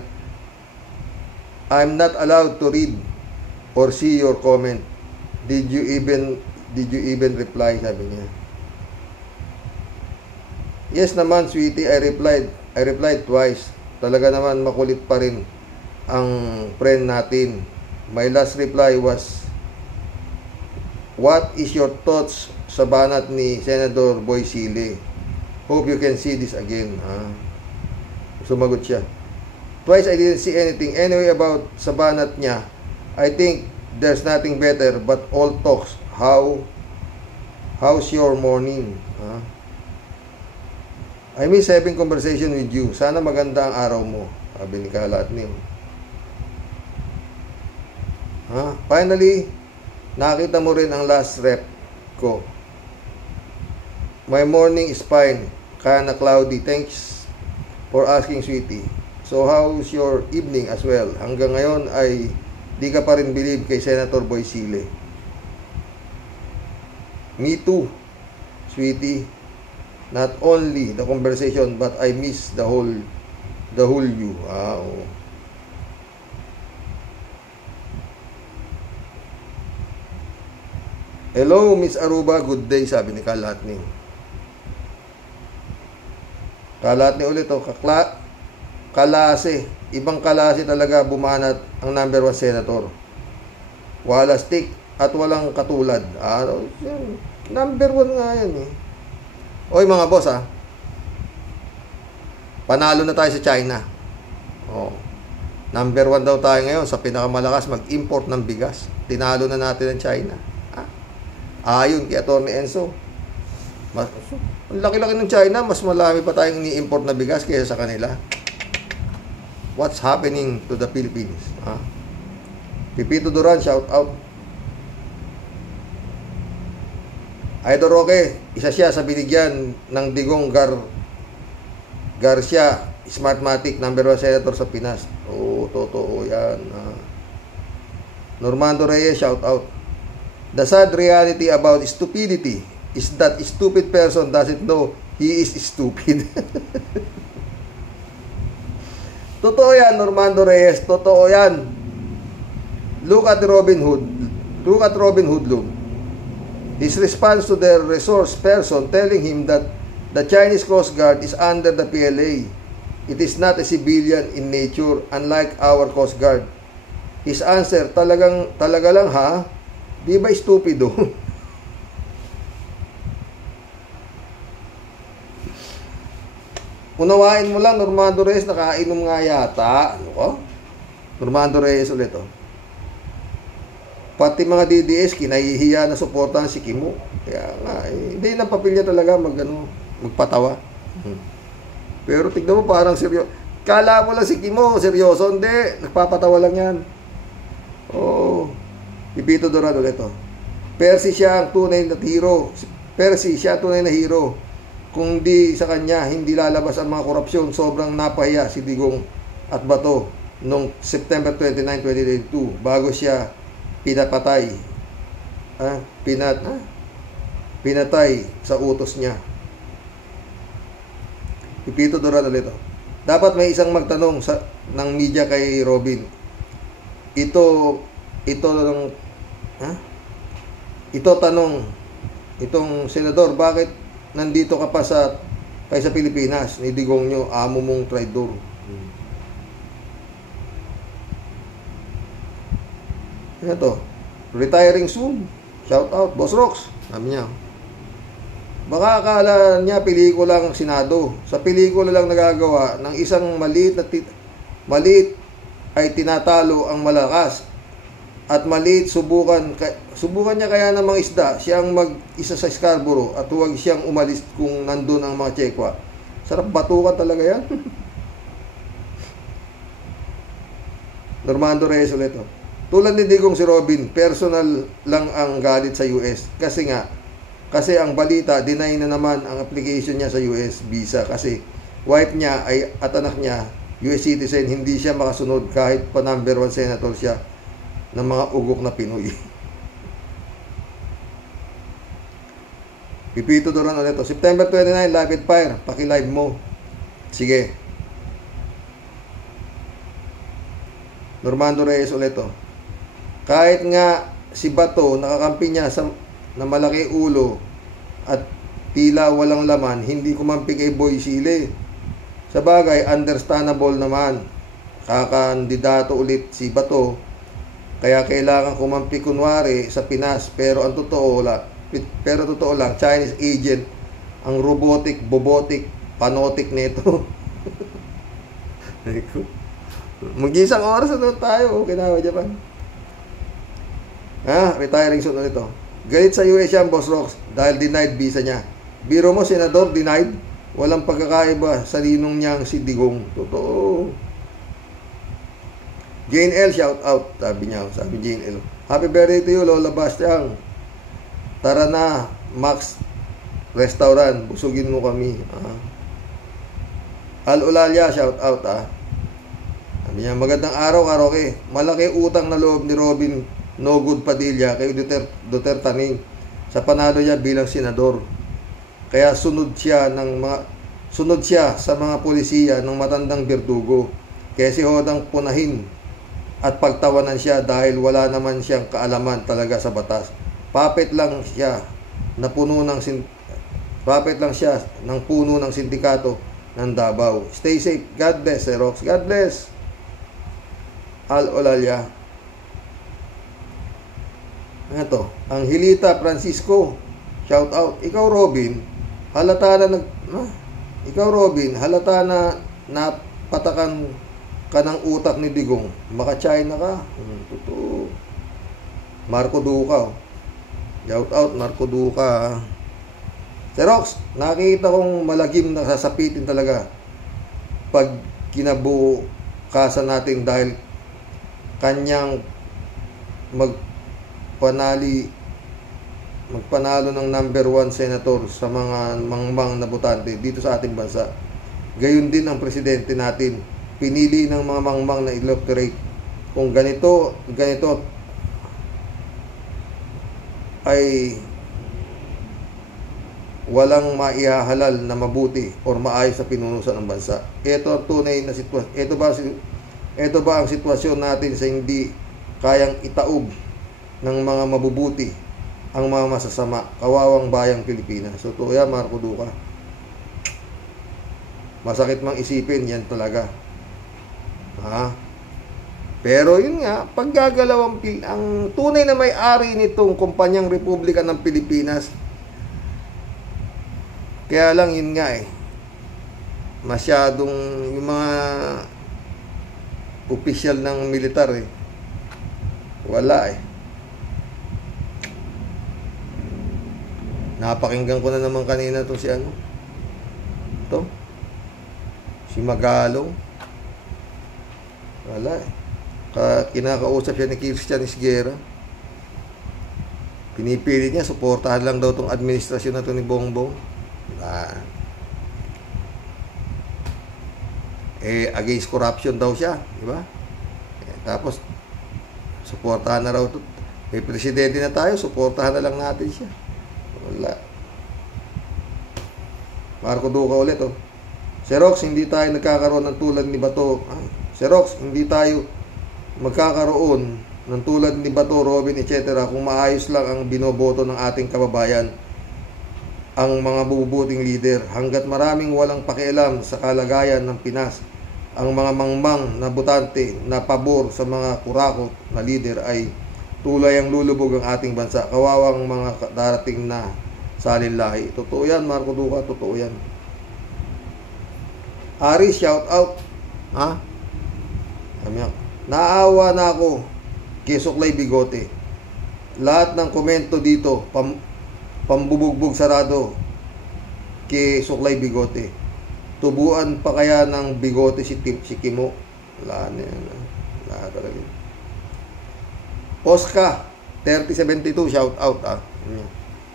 I'm not allowed to read or see your comment. Did you even reply? Sabi niya. Yes naman, sweetie, I replied twice. Talaga naman makulit pa rin ang friend natin. My last reply was, what is your thoughts sa banat ni Senator Boisili? Hope you can see this again. Sumagot siya. Twice I didn't see anything. Anyway, about sa banat niya, I think there's nothing better but all talks. How's your morning? I miss having conversation with you. Sana maganda ang araw mo. Sabi ni Kalat niyo. Finally, nakita mo rin ang last rep ko. My morning is fine. Kinda cloudy. Thanks for asking, sweetie. So, how's your evening as well? Hanggang ngayon ay di ka pa rin believe kay Senator Boisili. Me too, sweetie. Not only the conversation, but I miss the whole you. Oh. Hello, Miss Aruba. Good day, sabi ni Kalatni. Kalatni ulit. Kalase. Ibang kalase talaga bumanat ang number 1 senator. Wala stick at walang katulad. Number 1 nga yan eh. Oy mga boss panalo na tayo sa China. Number 1 daw tayo ngayon sa pinakamalakas mag-import ng bigas. Tinalo na natin ang China. Ayon kay Atty. Enzo. Ang laki-laki ng China, mas malami pa tayong ni-import na bigas kaysa sa kanila. What's happening to the Philippines? Pipito Duran, shout out. Idol Roque, isa siya sa binigyan ng Digong Garcia, Smartmatic, number 1 senator sa Pinas. Totoo yan. Normando Reyes, shout out. The sad reality about stupidity is that a stupid person doesn't know he is stupid. Totoo yan, Normando Reyes. Totoo yan. Look at Robin Hood. Look at Robin Hoodlum. His response to the resource person telling him that the Chinese Coast Guard is under the PLA. It is not a civilian in nature, unlike our Coast Guard. His answer, talaga lang ha? Di ba stupido? Unawain mo lang, Normando Reyes, nakainom nga yata. Ano ko? Normando Reyes ulit, oh. Pati mga DDS, kinahihiya na suportahan si Kimo. Kaya nga, hindi na papilya talaga magpatawa. Pero tignan mo, parang seryoso. Kala mo lang si Kimo, seryoso. Hindi, nagpapatawa lang yan. Oh, Pipito Dorado ulit, oh. Percy siya ang tunay na hero. Percy siya ang tunay na hero. Kung di sa kanya, hindi lalabas ang mga korupsyon. Sobrang napahiya si Digong at Bato noong September 29, 2022 bago siya pinapatay. Pinatay sa utos niya. Pipito Dorado ulit, oh. Dapat may isang magtanong ng media kay Robin. Itong senador, bakit nandito ka pa sa Pilipinas? Ni Digong nyo, amo mong traidor. Ito, retiring soon. Shout out, Boss Rox. Sabi niya. Baka akala niya pelikula ang Senado. Sa pelikula lang nagagawa ng isang maliit ay tinatalo ang malakas. At maliit subukan niya kaya ng mga isda, siyang mag-isa sa Scarborough at huwag siyang umalis kung nandun ang mga Tsekwa. Sarap batukan talaga yan. Normando Reyes ulit, oh. Tulad ni Digong si Robin, personal lang ang galit sa US. Kasi ang balita, deny na naman ang application niya sa US visa kasi wife niya at anak niya US citizen, hindi siya makasunod kahit pa number 1 senator siya ng mga ugok na Pinoy. Pipito Doran ulit, oh. September 29, Rapid Fire, paki-live mo. Sige. Normando Reyes ulit, oh. Kahit nga si Bato nakakampi niya na malaki ulo at tila walang laman, hindi kumampi kay Boy Sile. Sa bagay, understandable naman. Kakandidato ulit si Bato, kaya kailangan kumampi kunwari sa Pinas, pero totoo lang, Chinese agent ang bobotic, panotic nito. Mag-isang oras na tayo, okay na, Japan. Retiring soon ulit, oh. Galit sa US yan, Boss Rox, dahil denied visa niya. Biro mo, senador, denied. Walang pagkakaiba sa ninong niyang si Digong. Totoo. Jane L, shout out. Sabi Jane L. Happy birthday to you, Lola Bastiang. Tara na, Max Restaurant. Busugin mo kami. Al Ulalia, shout out. Sabi niya, magandang araw, Karoke. Malaki utang na loob ni Robin No Good Padilla kay Duterte Taning sa panalo niya bilang senador. Kaya sunod siya sa mga polisiya ng matandang Berdugo. Kaya si Hodang punahin at pagtawanan siya dahil wala naman siyang kaalaman talaga sa batas. Puppet lang siya ng puno ng sindikato ng Davao. Stay safe. God bless, Rox. God bless. Al Olalia. Ito, Angelita Francisco, shout out. Ikaw Robin, halata na napatakan ka ng utak ni Digong. Maka-China ka. Totoo. Marco Duca. Shout out Marco Duca. Xerox, nakita kong malagim na sasapitin talaga pag kinabukasan natin dahil kanyang magpanalo ng number 1 senator sa mga mangmang na botante dito sa ating bansa. Gayon din ang presidente natin. Pinili ng mga mangmang na electorate. Kung ganito ay walang maihahalal na mabuti o maayos sa pinunusan ng bansa. Ito ang tunay na sitwasyon. Ito ba ang sitwasyon natin sa hindi kayang itaob ng mga mabubuti ang mga masasama, kawawang bayang Pilipinas. So, ito yan, Marco Duca. Masakit mang isipin, yan talaga. Ha? Pero yun nga, paggagalaw ang tunay na may-ari nitong kumpanyang Republika ng Pilipinas. Kaya lang yun nga masyadong yung mga opisyal ng militar wala Napakinggan ko na naman kanina to si si Magalong. Wala kinakausap siya ni Christian Isguera. Pinipilit niya, suportahan lang daw tong administrasyon na to ni Bongbong. Against corruption daw siya, di ba? Tapos, suportahan na raw to. May presidente na tayo, suportahan na lang natin siya. Wala. Marco Duca ulit, Xerox, hindi tayo nagkakaroon ng tulad ni Bato. Xerox, hindi tayo magkakaroon ng tulad ni Bato, Robin, etc. kung maayos lang ang binoboto ng ating kababayan, ang mga bubuting leader. Hanggat maraming walang pakialam sa kalagayan ng Pinas, ang mga mangmang na butante na pabor sa mga kurakot na leader ay tulay ang lulubog ang ating bansa. Kawawang mga darating na salinlahi. Totoo yan, Marco Duca, totoo yan. Ari, shout out. Naawa na ako kay Suklay Bigote. Lahat ng komento dito pambubugbog sarado kay Suklay Bigote. Tubuan pa kaya ng bigote si Kimo? Wala na yan. Wala talaga. Oscar 3072, shout out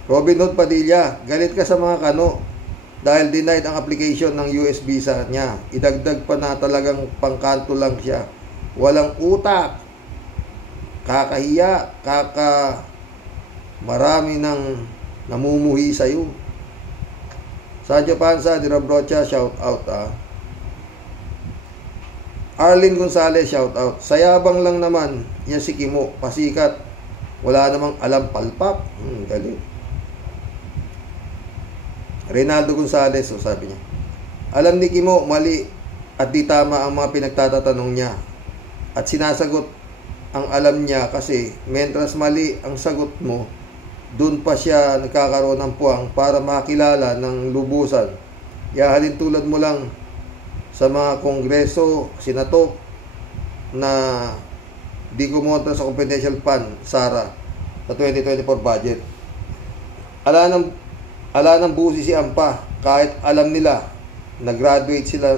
Robin Hood Padilla, galit ka sa mga kano dahil denied ang application ng US visa niya. Idagdag pa na talagang pangkanto lang siya. Walang utak. Kakahiya, marami nang namumuhi sa'yo. Sancho Panza, Di Robrocha, shout out Arlene Gonzalez, shout out. Sayabang lang naman yan si Kimo, pasikat. Wala namang alam palpak. Galing. Reynaldo Gonzalez, sabi niya, alam ni Kimo mali at di tama ang mga pinagtatatanong niya. At sinasagot ang alam niya kasi mentras mali ang sagot mo, dun pa siya nagkakaroon ng puwang para makilala ng lubusan. Yahalin tulad mo lang sa mga kongreso, sinatok na di kumontra sa confidential fund, Sara, sa 2024 budget. Ala ng busi si Ampa, kahit alam nila na graduate sila,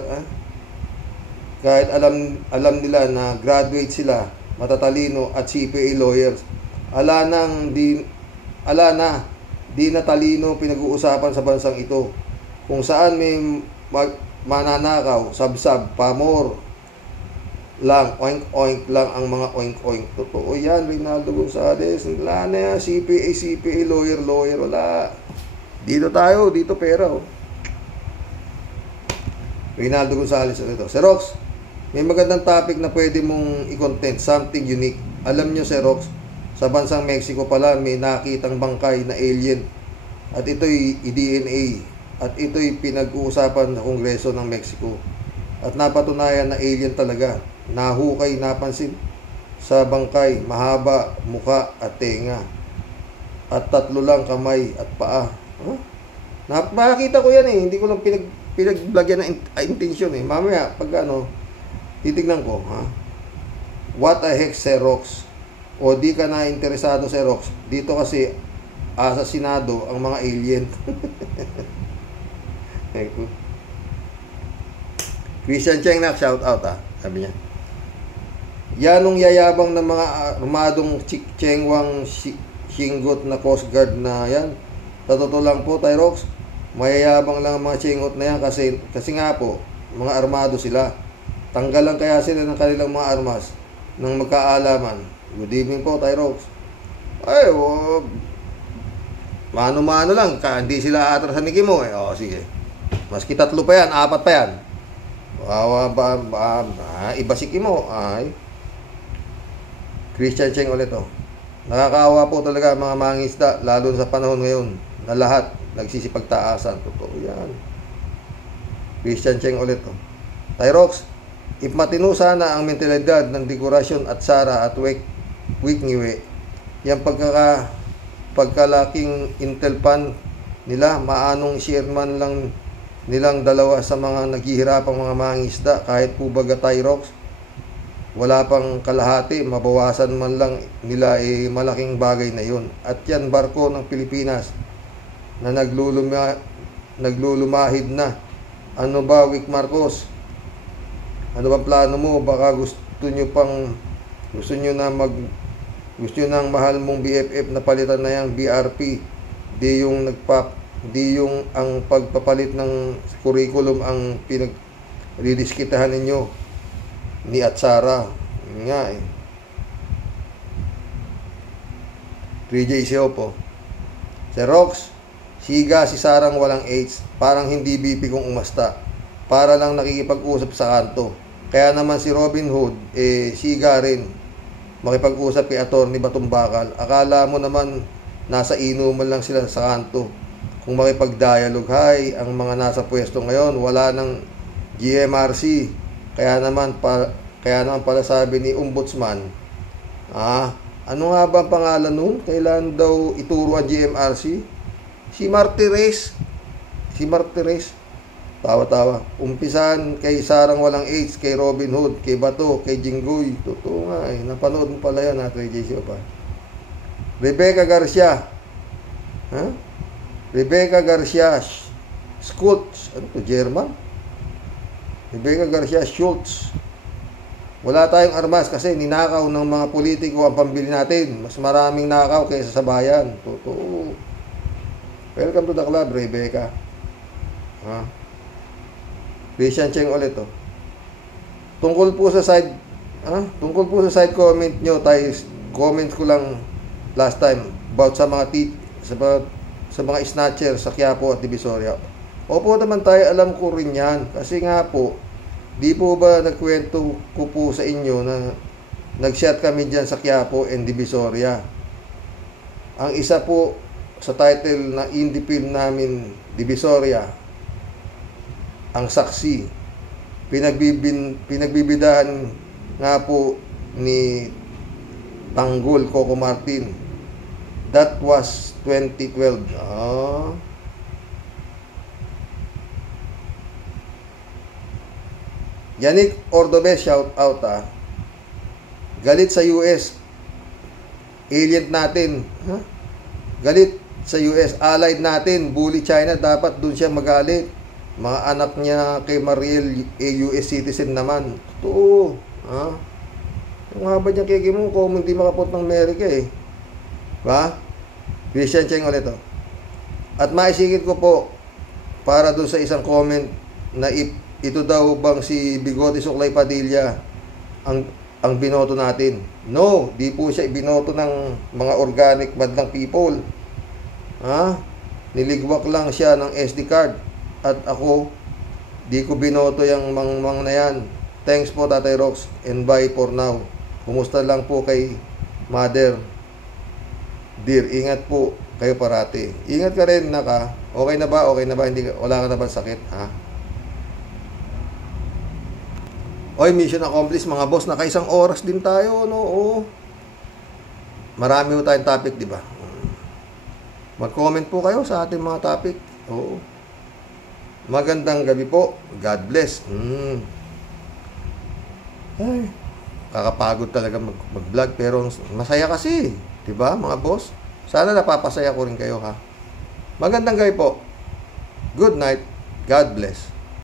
kahit alam nila na graduate sila, matatalino at CPA lawyers. Ala na di na talino pinag-uusapan sa bansang ito. Kung saan may mananakaw, sabsab, pamor lang, oink-oink lang ang mga oink-oink. Totoo yan, Reynaldo Gonzalez. Wala na yan, CPA, lawyer, wala. Dito tayo, dito pera. Reynaldo Gonzalez ito. Xerox, may magandang topic na pwede mong i-content, something unique. Alam nyo, Xerox, sa bansang Mexico pala may nakitang bangkay na alien at ito'y i-DNA at ito'y pinag-uusapan sa Kongreso ng Mexico at napatunayan na alien talaga. Nahukay, napansin sa bangkay, mahaba muka at tenga at 3 lang kamay at paa. Nakakita ko yan hindi ko lang pinaglagyan ng intention mamaya pag titignan ko what the heck, Xerox, o di ka na interesado, Xerox, dito kasi asasinado ang mga alien. Christian Chengnak, shout out sabi niya, yanong yayabang ng mga armadong Chengwang Shingot na Coast Guard na yan. Sa totoo lang po, Tyrox, mayayabang lang ang mga chingot na yan kasi nga po, mga armado sila. Tanggalan kaya sila ng kanilang mga armas ng magkaalaman. Good evening po, Tyrox. Ay, mano-mano lang, hindi sila atrasan ni Kimo sige. Maski 3 pa yan, 4 pa yan. Iba si Kimo. Christian Cheng ulit Nakakaawa po talaga mga mangisda, lalo sa panahon ngayon na lahat nagsisipagtaasan. Totoo yan. Christian Cheng ulit. Oh. Tyrox, if matino sana ang mentalidad ng dekorasyon at Sara at weak ngiwe, yung pagkalaking intel pan nila, maanong chairman lang nilang dalawa sa mga naghihirapang mga mangingisda, kahit po baga Tyrox, wala pang kalahati, mabawasan man lang nila, malaking bagay na yun. At yan barko ng Pilipinas na naglulumahid na. Ano ba, Vic Marcos? Ano bang plano mo? Baka gusto nyo nang mahal mong BFF na palitan na yung BRP. Di yung ang pagpapalit ng curriculum ang pinagdidiskitahan ninyo ni Atsara. Yun nga eh. 3J Siopo. Si Rox, siga si Sarang walang AIDS. Parang hindi BP kung umasta. Para lang nakikipag-usap sa kanto. Kaya naman si Robin Hood, siga rin makipag-usap kay Atty. Batumbakal. Akala mo naman nasa inuman lang sila sa kanto. Kung makipag-dialogue, ang mga nasa pwesto ngayon, wala ng GMRC. Kaya naman pala sabi ni Ombudsman, ano nga ba ang pangalan nun? Kailan daw ituro ang GMRC? Si Martires. Tawa-tawa. Umpisan kay Sarang walang AIDS, kay Robin Hood, kay Bato, kay Jinggoy. Totoo nga eh. Napanood mo pala yan, JC pa. Rebecca Garcia. Rebecca Garcia Schultz. Ano to, German? Rebecca Garcia Schultz. Wala tayong armas kasi ninakaw ng mga politiko ang pambili natin. Mas maraming nakaw kaysa sa bayan. Totoo. Welcome to the club, Rebecca. Christian Cheng ulit. Tungkol po sa side comment nyo, tayo comment ko lang last time about sa mga sa mga snatcher sa Quiapo at Divisoria. Opo naman tayo, alam ko rin yan. Kasi nga po, di po ba nagkwento ko po sa inyo na nag-shot kami dyan sa Quiapo and Divisoria. Ang isa po sa title na indie film namin, Divisoria, ang saksi, pinagbibidahan nga po ni Tanggol Coco Martin. That was 2012. Yannick Ordovez, shout out galit sa US. Alien natin. Galit sa US. Allied natin. Bully China. Dapat dun siya magalit. Mga anak niya kay Mariel, US citizen naman. Totoo. Yung haba niya kiki mo, kung hindi makapot ng Amerika eh. Ba? Christian Cheng ulit. At maisigit ko po, para doon sa isang comment, na ito daw bang si Bigote Suklay Padilla ang binoto natin. No, di po siya ibinoto ng mga organic madlang people. Niligwak lang siya ng SD card. At ako, di ko binoto yung mang na yan. Thanks po, Tatay Rox, and bye for now. Kumusta lang po kay Mother Dear, ingat po kayo parati. Ingat ka rin, naka. Okay na ba? Hindi, wala ka na ba sakit? Oy, mission accomplished mga boss. Naka-isang oras din tayo, no? Oo. Marami po tayong topic, di ba? Mag-comment po kayo sa ating mga topic. Oo. Magandang gabi po. God bless. Ay, kakapagod talaga mag-vlog, pero masaya kasi, 'di ba, mga boss? Sana napapasaya ko rin kayo, ha. Magandang gabi po. Good night. God bless.